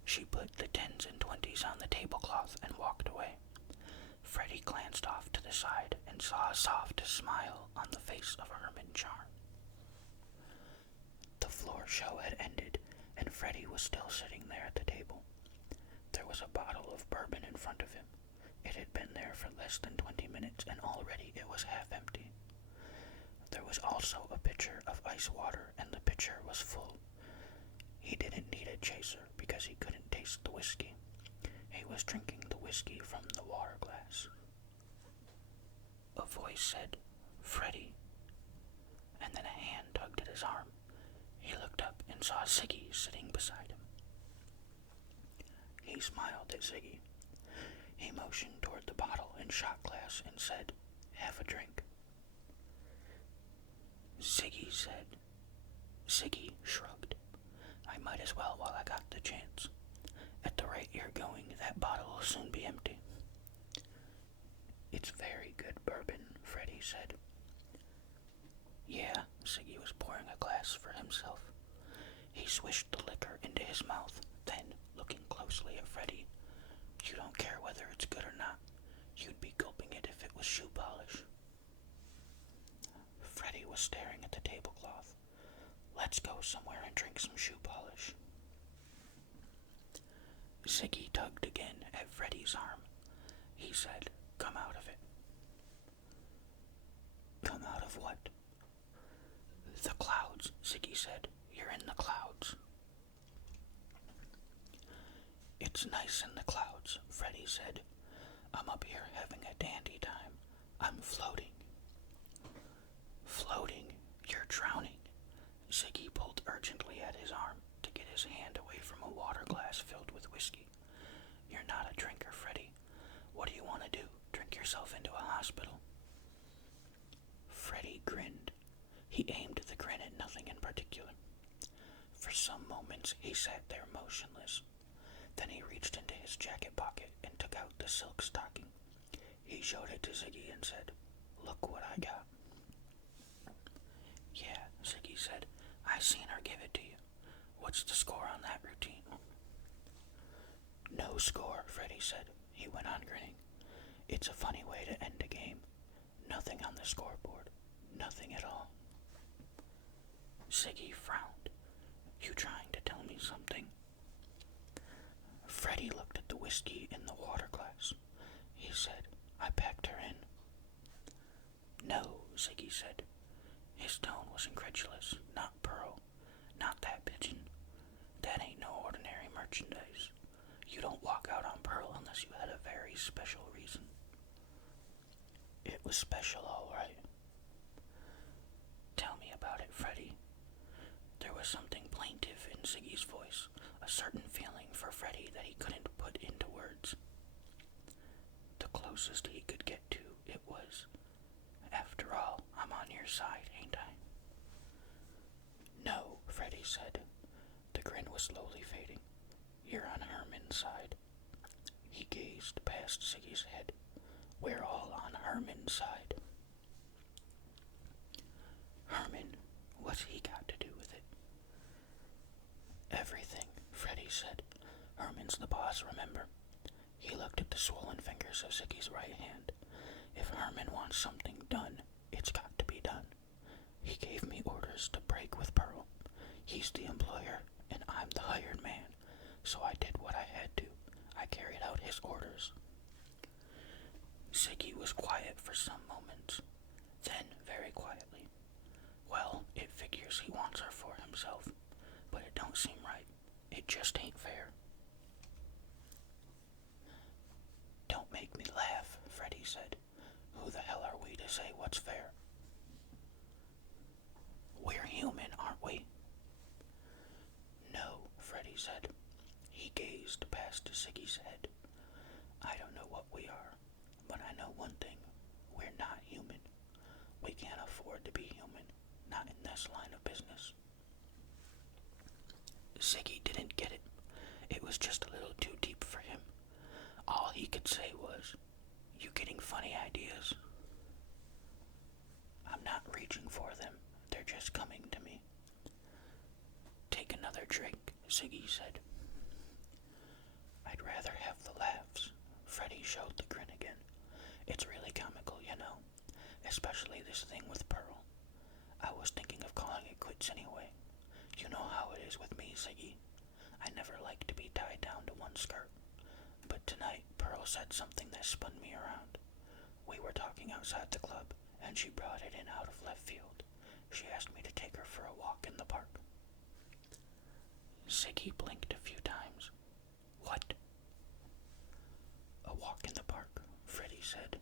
She put the 10s and 20s on the tablecloth and walked away. Freddy glanced off to the side and saw a soft smile on the face of Herman Charm. The floor show had ended, and Freddy was still sitting there at the table. There was a bottle of bourbon in front of him. It had been there for less than 20 minutes, and already it was half empty. There was also a pitcher of ice water, and the pitcher was full. He didn't need a chaser because he couldn't taste the whiskey. He was drinking the whiskey from the water glass. A voice said, "Freddy," and then a hand tugged at his arm. He looked up and saw Ziggy sitting beside him. He smiled at Ziggy. He motioned toward the bottle and shot glass and said, "Have a drink." Ziggy shrugged. "I might as well while I got the chance. At the rate you're going, that bottle will soon be empty." "It's very good bourbon," Freddy said. "Yeah," Ziggy was pouring a glass for himself. He swished the liquor into his mouth, then, looking closely at Freddy, "You don't care whether it's good or not. You'd be gulping it if it was shoe polish." Freddy was staring at the tablecloth. "Let's go somewhere and drink some shoe polish." Ziggy tugged again at Freddy's arm. He said, "Come out of it." "Come out of what?" "The clouds," Ziggy said. "You're in the clouds." "It's nice in the clouds," Freddy said. "I'm up here having a dandy time. I'm floating." "Floating? You're drowning." Ziggy pulled urgently at his arm to get his hand away from a water glass filled with whiskey. "You're not a drinker, Freddy. What do you want to do? Drink yourself into a hospital?" Freddy grinned. He aimed the grin at nothing in particular. For some moments he sat there motionless. Then he reached into his jacket pocket and took out the silk stocking. He showed it to Ziggy and said, "Look what I got." "Yeah," Ziggy said. "I seen her give it to you. What's the score on that routine?" "No score," Freddy said. He went on grinning. "It's a funny way to end a game. Nothing on the scoreboard. Nothing at all." Ziggy frowned. "You trying to tell me something?" Freddy looked at the whiskey in the water glass. He said, "I packed her in." "No," Ziggy said. His tone was incredulous. "Not Pearl. Not that pigeon. That ain't no ordinary merchandise. You don't walk out on Pearl unless you had a very special reason." "It was special, all right." "Tell me about it, Freddy." There was something plaintive in Ziggy's voice, a certain feeling for Freddy that he couldn't put into words. The closest he could get to it was, "After all, I'm on your side, ain't I?" "No," Freddy said. The grin was slowly fading. "You're on Herman's side." He gazed past Ziggy's head. "We're all on Herman's side." "Herman, what's he got to do with it?" "Everything," Freddy said. "Herman's the boss, remember?" He looked at the swollen fingers of Ziggy's right hand. "If Herman wants something done, it's got to be done. He gave me orders to break with Pearl. He's the employer, and I'm the hired man, so I did what I had to. I carried out his orders." Ziggy was quiet for some moments. just ain't fair. Don't make me laugh, Freddy said. Who the hell are we to say what's fair? We're human, aren't we? No, Freddy said. He gazed past Siggy's head. I don't know what we are, but I know one thing. We're not human. We can't afford to be human, not in this line of business. Siggy didn't get it. It was just a little too deep for him. All he could say was, "You getting funny ideas?" "I'm not reaching for them. They're just coming to me." "Take another drink," Siggy said. "I'd rather have the laughs." Freddy showed the grin again. "It's really comical, you know, especially this thing with Pearl. I was thinking of calling it quits anyway. You know how it is with me, Siggy. I never like to be tied down to one skirt. But tonight, Pearl said something that spun me around. We were talking outside the club, and she brought it in out of left field. She asked me to take her for a walk in the park." Siggy blinked a few times. "What?" "A walk in the park," Freddy said.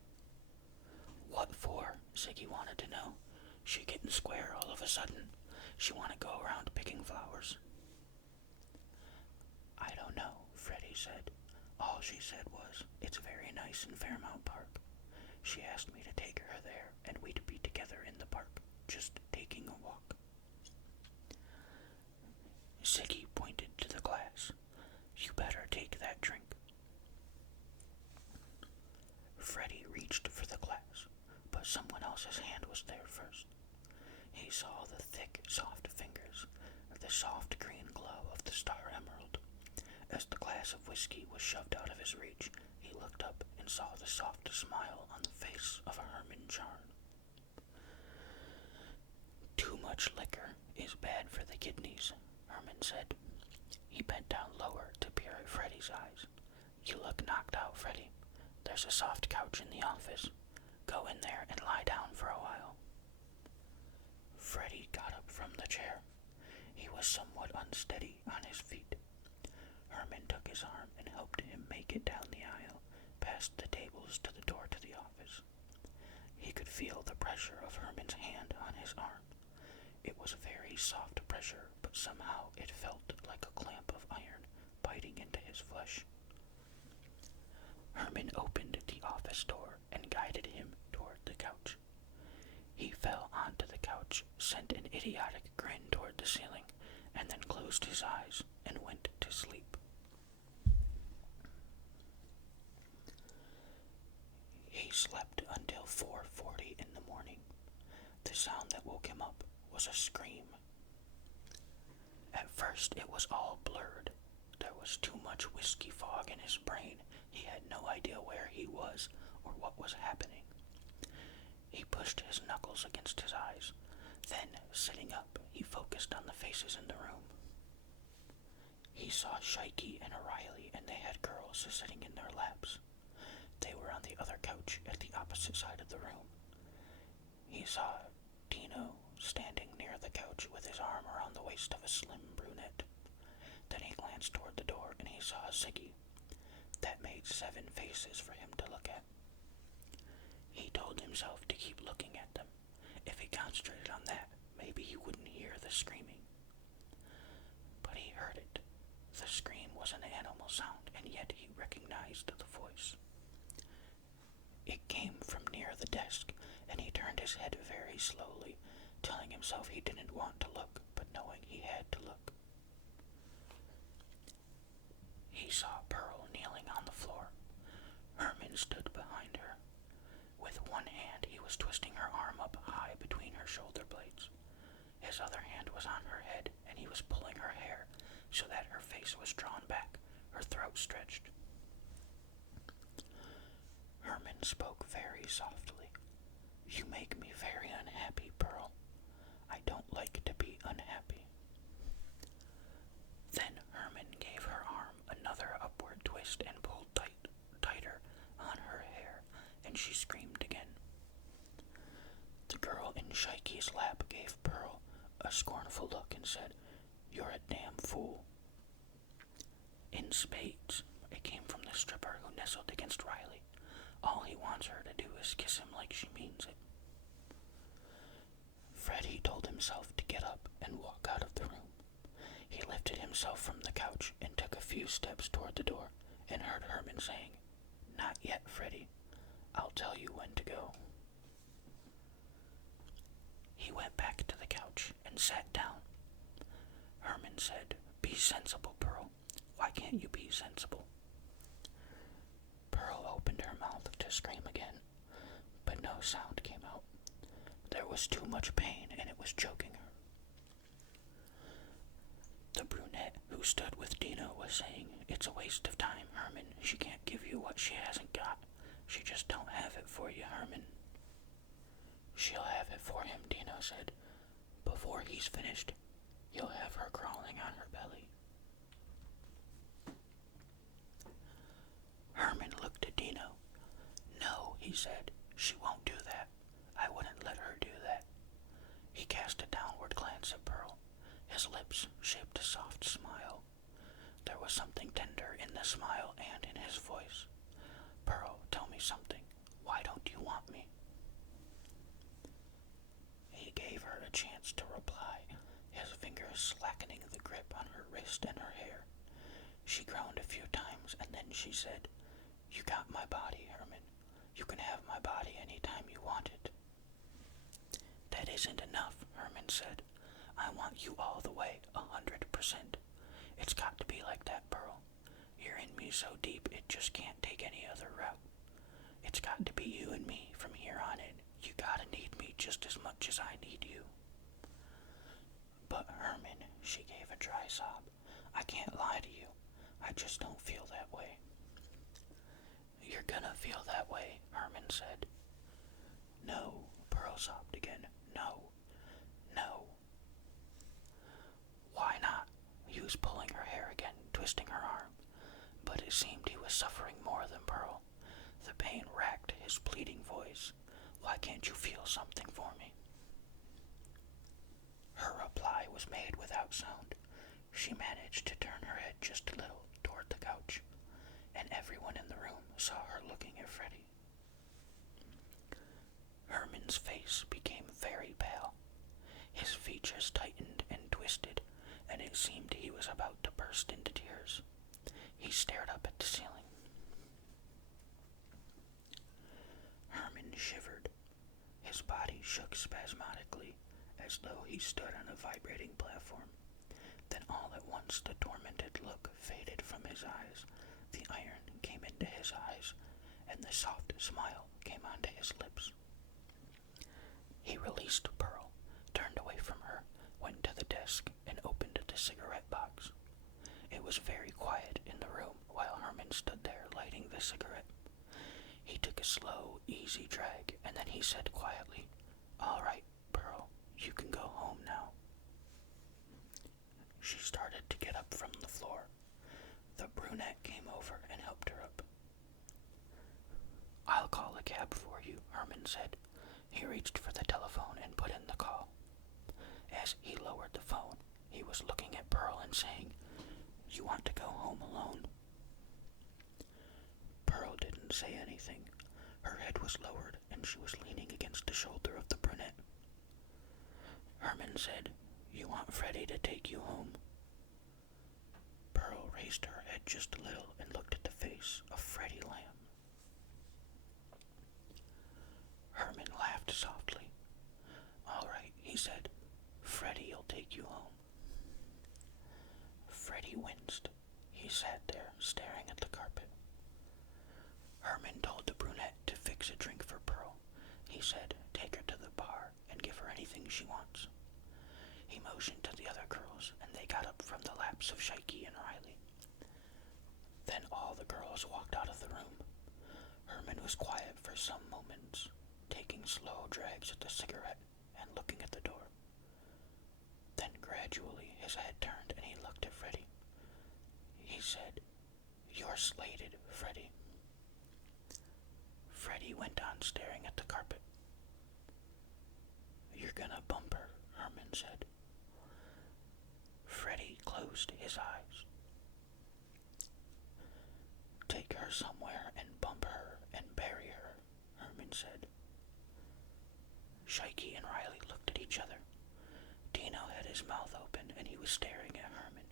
"What for?" Siggy wanted to know. "She getting square all of a sudden? She want to go around picking flowers?" "I don't know," Freddy said. "All she said was, it's very nice in Fairmount Park. She asked me to take her there, and we'd be together in the park, just taking a walk." Siggy pointed to the glass. "You better take that drink." Freddy reached for the glass, but someone else's hand was there first. He saw the thick, soft fingers, the soft green glow of the star emerald. As the glass of whiskey was shoved out of his reach, he looked up and saw the soft smile on the face of Herman Charn. "Too much liquor is bad for the kidneys," Herman said. He bent down lower to peer at Freddy's eyes. "You look knocked out, Freddy. There's a soft couch in the office. Go in there and lie down for a while." Freddy got up from the chair. He was somewhat unsteady on his feet. Herman took his arm and helped him make it down the aisle, past the tables to the door to the office. He could feel the pressure of Herman's hand on his arm. It was very soft pressure, but somehow it felt like a clamp of iron biting into his flesh. Herman opened the office door and guided him toward the couch. He fell onto the couch, sent an idiotic grin toward the ceiling, and then closed his eyes and went to sleep. He slept until 4:40 in the morning. The sound that woke him up was a scream. At first it was all blurred. There was too much whiskey fog in his brain. He had no idea where he was or what was happening. He pushed his knuckles against his eyes. Then, sitting up, he focused on the faces in the room. He saw Shikey and O'Reilly, and they had girls sitting in their laps. They were on the other couch at the opposite side of the room. He saw Dino standing near the couch with his arm around the waist of a slim brunette. Then he glanced toward the door and he saw Siggy. That made 7 faces for him to look at. He told himself to keep looking at them. If he concentrated on that, maybe he wouldn't hear the screaming. But he heard it. The scream was an animal sound, and yet he recognized the voice. It came from near the desk, and he turned his head very slowly, telling himself he didn't want to look, but knowing he had to look. He saw Pearl kneeling on the floor. Herman stood behind her. With one hand, he was twisting her arm up high between her shoulder blades. His other hand was on her head, and he was pulling her hair so that her face was drawn back, her throat stretched. Herman spoke very softly. "You make me very unhappy, Pearl. I don't like to be unhappy." Then Herman gave her arm another upward twist and pulled tighter on her hair, and she screamed again. The girl in Shikey's lap gave Pearl a scornful look and said, "You're a damn fool." In spades. It came from the stripper who nestled against Riley. All he wants her to do is kiss him like she means it. Freddy told himself to get up and walk out of the room. He lifted himself from the couch and took a few steps toward the door and heard Herman saying, "Not yet, Freddy. I'll tell you when to go." He went back to the couch and sat down. Herman said, "Be sensible, Pearl. Why can't you be sensible?" Pearl opened her mouth to scream again, but no sound came out. There was too much pain and it was choking her. The brunette who stood with Dino was saying, "It's a waste of time, Herman. She can't give you what she hasn't got. She just don't have it for you, Herman." "She'll have it for him," Dino said. "Before he's finished, you'll have her crawling on her belly." Herman looked at Dino. "No," he said. "She won't do that. I wouldn't let her do that." He cast a downward glance at Pearl. His lips shaped a soft smile. There was something tender in the smile and in his voice. "Pearl, tell me something. Why don't you want me?" He gave her a chance to reply, his fingers slackening the grip on her wrist and her hair. She groaned a few times and then she said, "You got my body, Herman. You can have my body any time you want it." "That isn't enough," Herman said. "I want you all the way, 100%. It's got to be like that, Pearl. You're in me so deep it just can't take any other route. It's got to be you and me from here on in. You gotta need me just as much as I need you." "But Herman," she gave a dry sob, "I can't lie to you. I just don't feel that way." "You're gonna feel that way," Herman said. "No," Pearl sobbed again. "No. No." "Why not?" He was pulling her hair again, twisting her arm. But it seemed he was suffering more than Pearl. The pain racked his pleading voice. "Why can't you feel something for me?" Her reply was made without sound. She managed to turn her head just a little toward the couch, and everyone in the room saw her looking at Freddy. Herman's face became very pale. His features tightened and twisted, and it seemed he was about to burst into tears. He stared up at the ceiling. Herman shivered. His body shook spasmodically, as though he stood on a vibrating platform. Then all at once the tormented look faded from his eyes, the iron came into his eyes, and the soft smile came onto his lips. He released Pearl, turned away from her, went to the desk, and opened the cigarette box. It was very quiet in the room while Herman stood there lighting the cigarette. He took a slow, easy drag, and then he said quietly, "All right, Pearl, you can go home now." She started to get up from the floor. The brunette came over and helped her up. "I'll call a cab for you," Herman said. He reached for the telephone and put in the call. As he lowered the phone, he was looking at Pearl and saying, "You want to go home alone?" Pearl didn't say anything. Her head was lowered and she was leaning against the shoulder of the brunette. Herman said, "You want Freddy to take you home?" Pearl raised her head just a little and looked at the face of Freddy Lamb. Herman laughed softly. "All right," he said. "Freddy'll take you home." Freddy winced. He sat there, staring at the carpet. Herman told the brunette to fix a drink for Pearl. He said, "Take her to the bar and give her anything she wants." He motioned to the other girls, and they got up from the laps of Shaiki and Riley. Then all the girls walked out of the room. Herman was quiet for some moments, taking slow drags at the cigarette and looking at the door. Then gradually his head turned and he looked at Freddy. He said, "You're slated, Freddy." Freddy went on staring at the carpet. "You're gonna bump her," Herman said. Freddy closed his eyes. her somewhere and bump her and bury her, Herman said. Shikey and Riley looked at each other. Dino had his mouth open and he was staring at Herman.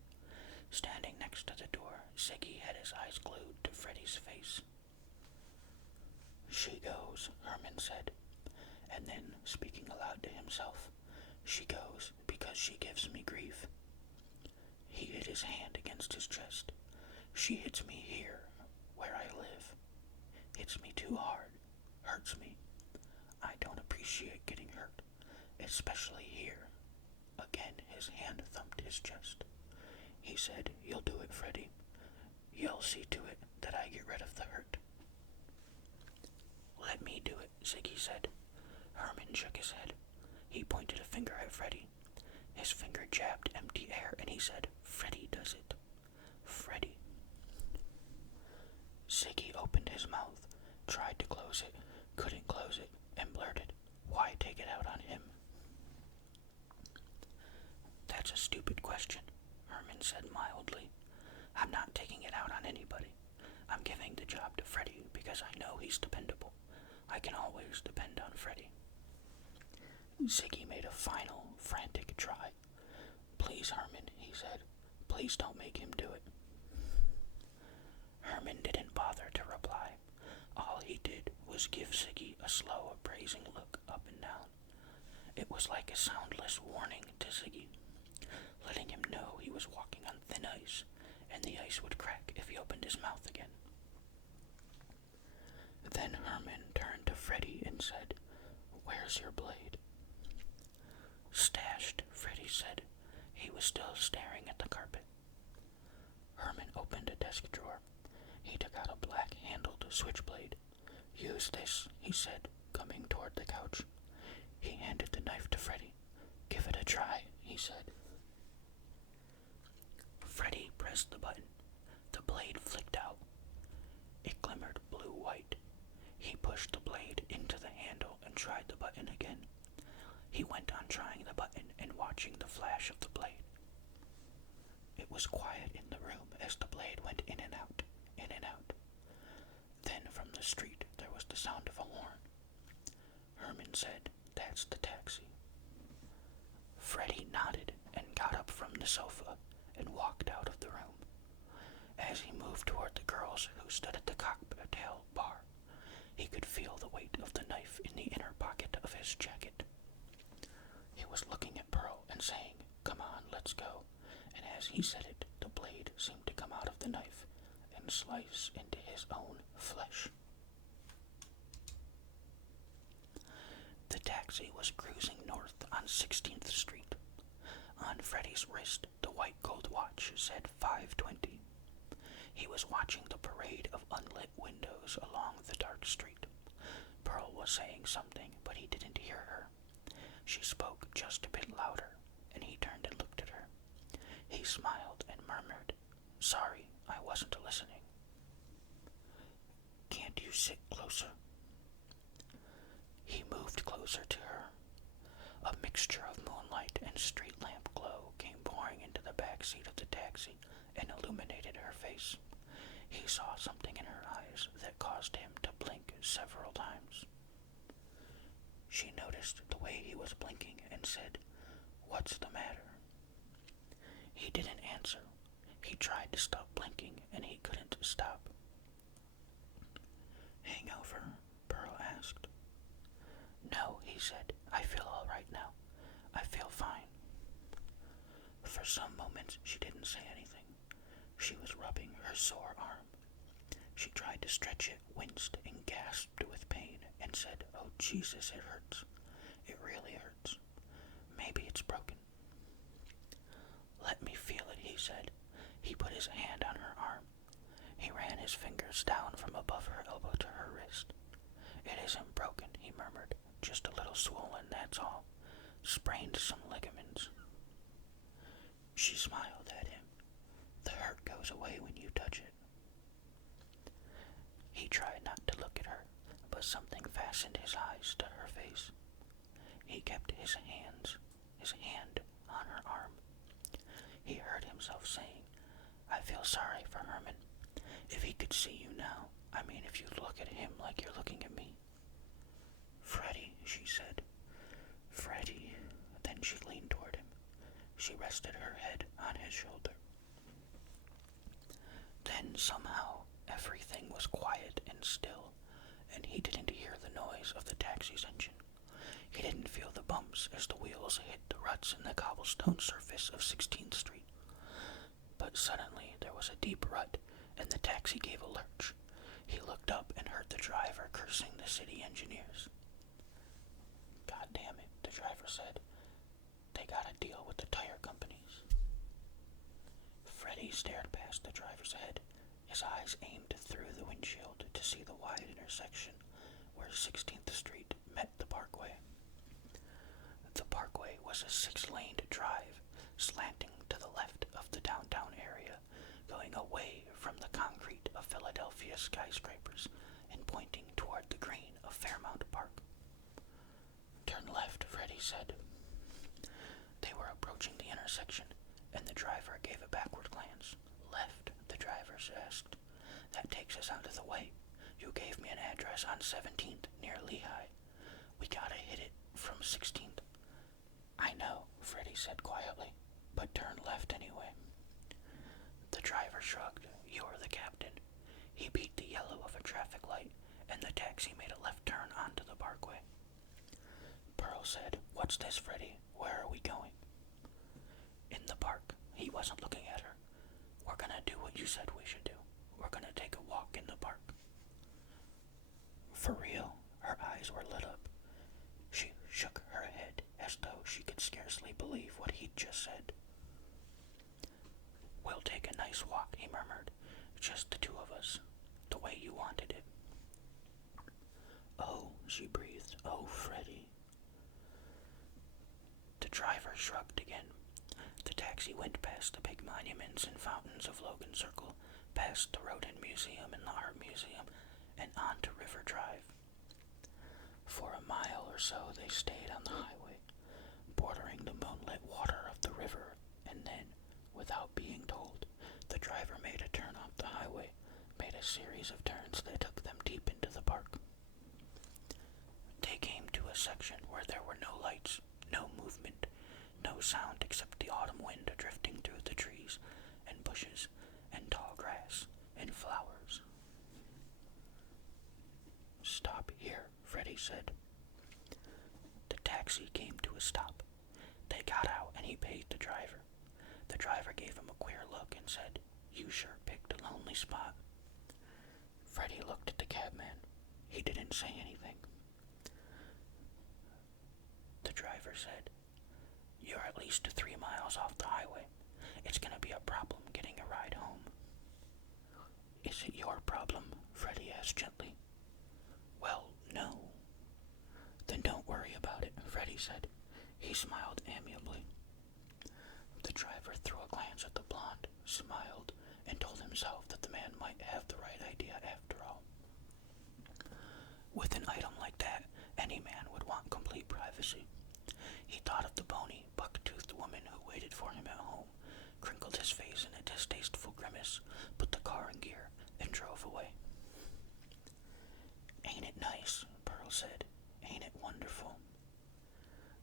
Standing next to the door, Ziggy had his eyes glued to Freddy's face. She goes, Herman said, and then, speaking aloud to himself, she goes because she gives me grief. He hit his hand against his chest. She hits me here, where I live. Hits me too hard. Hurts me. I don't appreciate getting hurt, especially here. Again, his hand thumped his chest. He said, You'll do it, Freddy. You'll see to it that I get rid of the hurt. Let me do it, Ziggy said. Herman shook his head. He pointed a finger at Freddy. His finger jabbed empty air, and he said, Freddy does it. Freddy. Ziggy opened his mouth, tried to close it, couldn't close it, and blurted, Why take it out on him? That's a stupid question, Herman said mildly. I'm not taking it out on anybody. I'm giving the job to Freddy because I know he's dependable. I can always depend on Freddy. Ziggy made a final, frantic try. Please, Herman, he said. Please don't make him do it. Herman didn't bother to reply. All he did was give Ziggy a slow, appraising look up and down. It was like a soundless warning to Ziggy, letting him know he was walking on thin ice, and the ice would crack if he opened his mouth again. Then Herman turned to Freddy and said, Where's your blade? Stashed, Freddy said. He was still staring at the carpet. Herman opened a desk drawer. He took out a black-handled switchblade. Use this, he said, coming toward the couch. He handed the knife to Freddy. Give it a try, he said. Freddy pressed the button. The blade flicked out. It glimmered blue-white. He pushed the blade into the handle and tried the button again. He went on trying the button and watching the flash of the blade. It was quiet in the room as the blade went in and out, in and out. Then from the street there was the sound of a horn. Herman said, That's the taxi. Freddy nodded and got up from the sofa and walked out of the room. As he moved toward the girls who stood at the cocktail bar, he could feel the weight of the knife in the inner pocket of his jacket. He was looking at Pearl and saying, Come on, let's go, and as he said it, the blade seemed to come out of the knife and slice into his own flesh. The taxi was cruising north on 16th Street. On Freddy's wrist, the white gold watch said 5:20. He was watching the parade of unlit windows along the dark street. Pearl was saying something, but he didn't hear her. She spoke just a bit louder, and he turned and looked at her. He smiled and murmured, Sorry, I wasn't listening. Can't you sit closer? He moved closer to her. A mixture of moonlight and street lamp glow came pouring into the back seat of the taxi and illuminated her face. He saw something in her eyes that caused him to blink several times. She noticed the way he was blinking and said, What's the matter? He didn't answer. He tried to stop blinking and he couldn't stop. Hangover? Pearl asked. No, he said. I feel all right now. I feel fine. For some moments she didn't say anything. She was rubbing her sore arm. She tried to stretch it, winced, and gasped with pain, and said, Oh, Jesus, it hurts. It really hurts. Maybe it's broken. Let me feel it, he said. He put his hand on her arm. He ran his fingers down from above her elbow to her wrist. It isn't broken, he murmured. Just a little swollen, that's all. Sprained some ligaments. She smiled at him. The hurt goes away when you touch it. He tried not to look at her, but something fastened his eyes to her face. He kept his hand on her arm. He heard himself saying, I feel sorry for Herman. If he could see you now, I mean if you look at him like you're looking at me. Freddy, she said. Freddy. Then she leaned toward him. She rested her head on his shoulder. Then somehow everything was quiet and still, and he didn't hear the noise of the taxi's engine. He didn't feel the bumps as the wheels hit the ruts in the cobblestone surface of 16th Street. But suddenly there was a deep rut, and the taxi gave a lurch. He looked up and heard the driver cursing the city engineers. God damn it, the driver said. They gotta deal with the tire companies. Freddy stared past the driver's head, his eyes aimed through the windshield to see the wide intersection where 16th Street met the Parkway. The Parkway was a 6-laned drive, slanting to the left of the downtown area, going away from the concrete of Philadelphia skyscrapers and pointing toward the green of Fairmount Park. Turn left, Freddy said. They were approaching the intersection, and the driver gave a backward glance. Left, the driver asked. That takes us out of the way. You gave me an address on 17th, near Lehigh. We gotta hit it from 16th. I know, Freddy said quietly, but turn left anyway. The driver shrugged. You're the captain. He beat the yellow of a traffic light, and the taxi made a left turn onto the Parkway. Pearl said, What's this, Freddy? Where are we going? In the park. He wasn't looking at her. We're gonna do what you said we should do. We're gonna take a walk in the park. For real? Her eyes were lit up. She shook her head as though she could scarcely believe what he'd just said. We'll take a nice walk, he murmured. Just the two of us. The way you wanted it. Oh, she breathed. Oh, Freddy. The driver shrugged again. The taxi went past the big monuments and fountains of Logan Circle, past the Rodin Museum and the Art Museum, and onto River Drive. For a mile or so they stayed on the highway, bordering the moonlit water of the river, and then, without being told, the driver made a turn off the highway, made a series of turns that took them deep into the park. They came to a section where there were no lights, no movement, no sound except the autumn wind drifting through the trees and bushes and tall grass and flowers. Stop here, Freddy said. The taxi came to a stop. They got out and he paid the driver. The driver gave him a queer look and said, You sure picked a lonely spot. Freddy looked at the cabman. He didn't say anything. The driver said, You're at least 3 miles off the highway. It's gonna be a problem getting a ride home. Is it your problem? Freddy asked gently. Well, no. Then don't worry about it, Freddy said. He smiled amiably. The driver threw a glance at the blonde, smiled, and told himself that the man might have the right idea after all. With an item like that, any man would want complete privacy. He thought of the bony, buck-toothed woman who waited for him at home, crinkled his face in a distasteful grimace, put the car in gear, and drove away. Ain't it nice, Pearl said. Ain't it wonderful?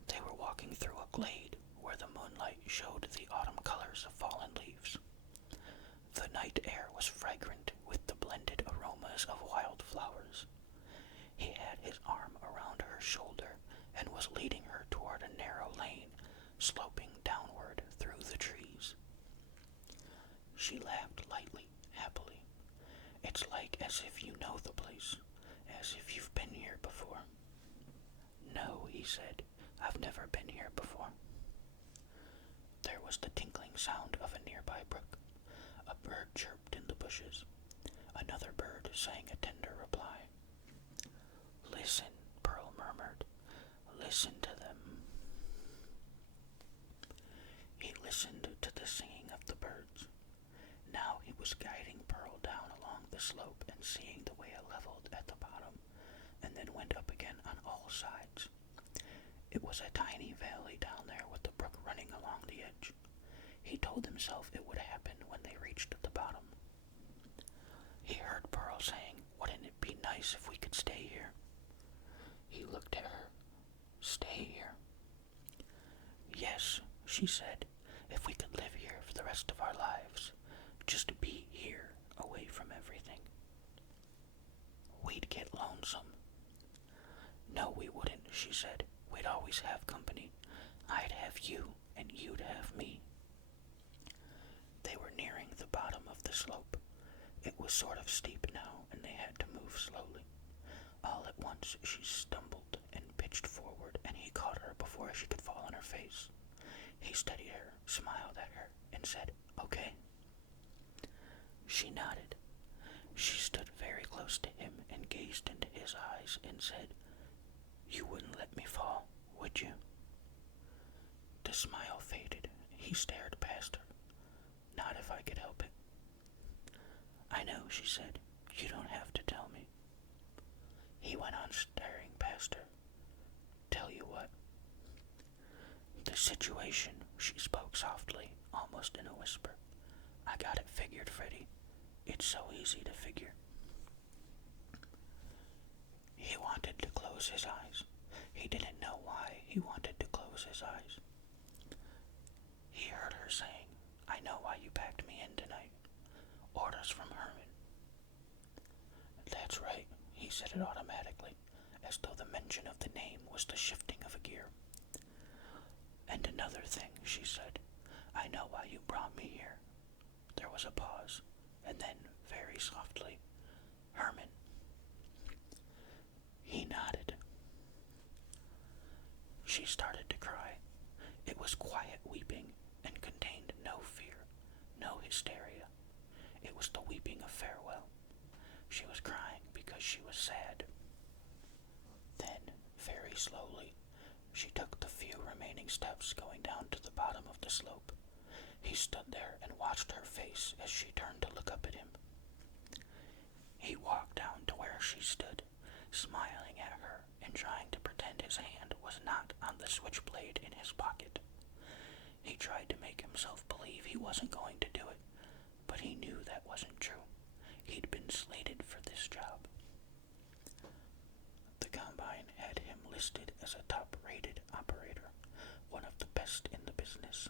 They were walking through a glade where the moonlight showed the autumn colors of fallen leaves. The night air was fragrant with the blended aromas of wild flowers. He had his arm around her shoulder and was leading her toward a narrow lane, sloping downward through the trees. She laughed lightly, happily. It's like as if you know the place, as if you've been here before. No, he said, I've never been here before. There was the tinkling sound of a nearby brook. A bird chirped in the bushes. Another bird sang a tender reply. Listen, Pearl murmured. Listen to them. He listened to the singing of the birds. Now he was guiding Pearl down along the slope and seeing the way it leveled at the bottom, and then went up again on all sides. It was a tiny valley down there with the brook running along the edge. He told himself it would happen when they reached the bottom. He heard Pearl saying, "Wouldn't it be nice if we could stay here?" He looked at her. "Stay here?" "Yes," she said, "if we could live here for the rest of our lives. Just be here, away from everything." "We'd get lonesome." "No, we wouldn't," she said. "We'd always have company. I'd have you, and you'd have me." They were nearing the bottom of the slope. It was sort of steep now, and they had to move slowly. All at once she stumbled and pitched forward, and he caught her before she could fall on her face. He steadied her, smiled at her, and said, "Okay." She nodded. She stood very close to him and gazed into his eyes and said, "You wouldn't let me fall, would you?" The smile faded. He stared past her. "Not if I could help it." "I know," she said. "You don't have to tell me." He went on staring past her. "Tell you what?" "The situation," she spoke softly, almost in a whisper. "I got it figured, Freddy. It's so easy to figure." He wanted to close his eyes. He didn't know why he wanted to close his eyes. He heard her saying, "I know why you packed me in tonight. Orders from Herman." "That's right," he said it automatically, as though the mention of the name was the shifting of a gear. "And another thing," she said, "I know why you brought me here." There was a pause, and then, very softly, "Herman." He nodded. She started to cry. It was quiet weeping and contained no fear, no hysteria. It was the weeping of farewell. She was crying because she was sad. Then, very slowly, she took the few remaining steps going down to the bottom of the slope. He stood there and watched her face as she turned to look up at him. He walked down to where she stood, smiling at her and trying to pretend his hand was not on the switchblade in his pocket. He tried to make himself believe he wasn't going to do it, but he knew that wasn't true. He'd been slated for this job. The Combine had him listed as a top-rated operator, one of the best in the business.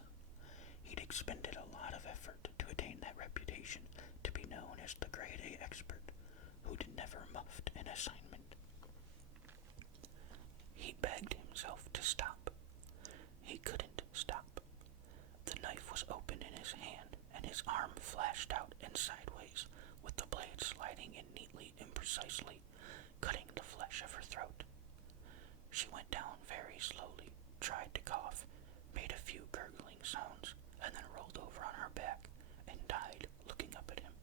He'd expended a lot of effort to attain that reputation, to be known as the grade A expert, who'd never muffed an assignment. He begged himself to stop. He couldn't stop. The knife was open in his hand, and his arm flashed out and sideways, with the blade sliding in neatly and precisely, cutting the flesh of her throat. She went down very slowly, tried to cough, made a few gurgling sounds, and then rolled over on her back and died looking up at him.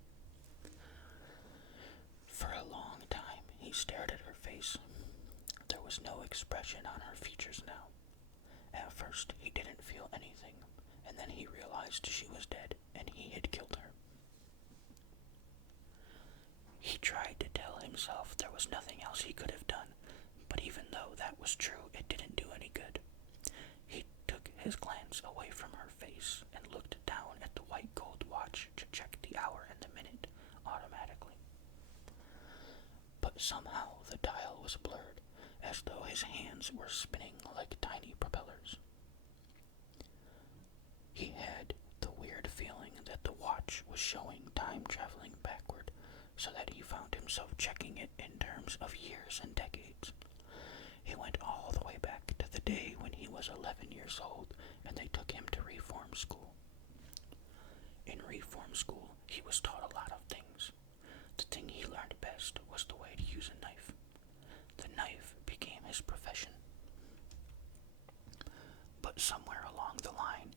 For a long time he stared at her face. There was no expression on her features now. At first he didn't feel anything, and then he realized she was dead and he had killed her. He tried to tell himself there was nothing else he could have done, but even though that was true, it didn't do any good. He took his glance away from her face and looked down at the white gold watch to check the hour and the minute automatically. But somehow the dial was blurred, as though his hands were spinning like tiny propellers. He had the weird feeling that the watch was showing time traveling backward, so that he found himself checking it in terms of years and decades. He went all the way back to the day when he was 11 years old and they took him to reform school. In reform school, he was taught a lot of things. The thing he learned best was the way to use a knife. The knife became his profession. But somewhere along the line,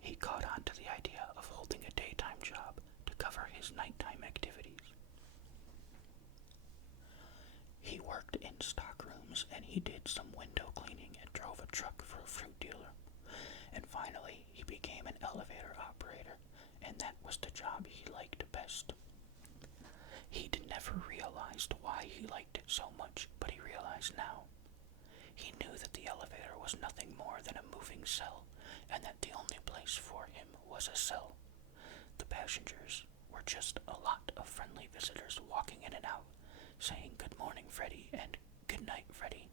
he caught on to the idea of holding a daytime job to cover his nighttime activities. He worked in stock rooms and he did some window cleaning and drove a truck for a fruit dealer. And finally, he became an elevator operator, and that was the job he liked best. He'd never realized why he liked it so much, but he realized now. He knew that the elevator was nothing more than a moving cell, and that the only place for him was a cell. The passengers were just a lot of friendly visitors walking in and out, saying good morning, Freddy, and good night, Freddy,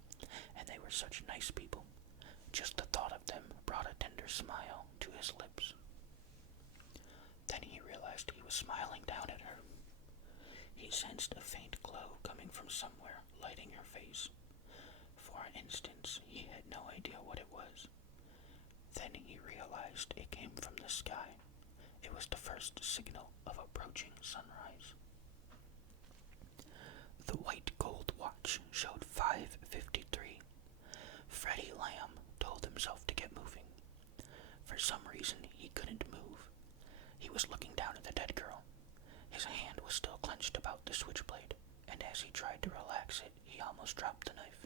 and they were such nice people. Just the thought of them brought a tender smile to his lips. Then he realized he was smiling down at her. He sensed a faint glow coming from somewhere, lighting her face. For an instant, he had no idea what it was. Then he realized it came from the sky. It was the first signal of approaching sunrise. The white gold watch showed 5:53. Freddy Lamb told himself to get moving. For some reason, he couldn't move. He was looking down at the dead girl. His hand was still clenched about the switchblade, and as he tried to relax it, he almost dropped the knife.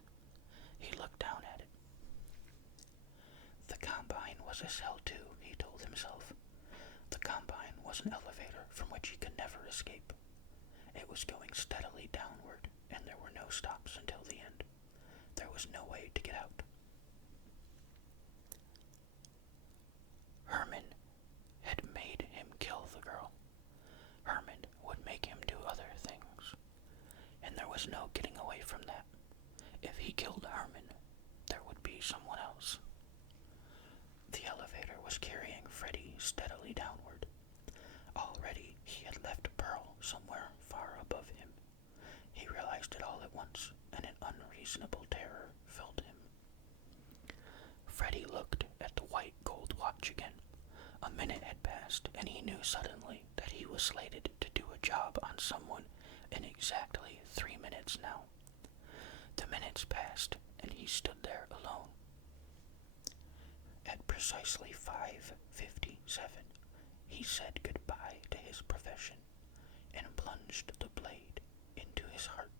He looked down at it. The Combine was a cell too, he told himself. The Combine was an elevator from which he could never escape. It was going steadily downward, and there were no stops until the end. There was no way to get out. Herman had made him kill the girl. Herman would make him do other things, and there was no getting away from that. If he killed Herman, there would be someone else. The elevator was carrying Freddy steadily downward. Already he had left Pearl somewhere far above him. He realized it all at once, and an unreasonable terror filled him. Freddy looked at the white gold watch again. A minute had passed, and he knew suddenly that he was slated to do a job on someone in exactly 3 minutes now. The minutes passed, and he stood there alone. At precisely 5:57, he said goodbye to his profession and plunged the blade into his heart.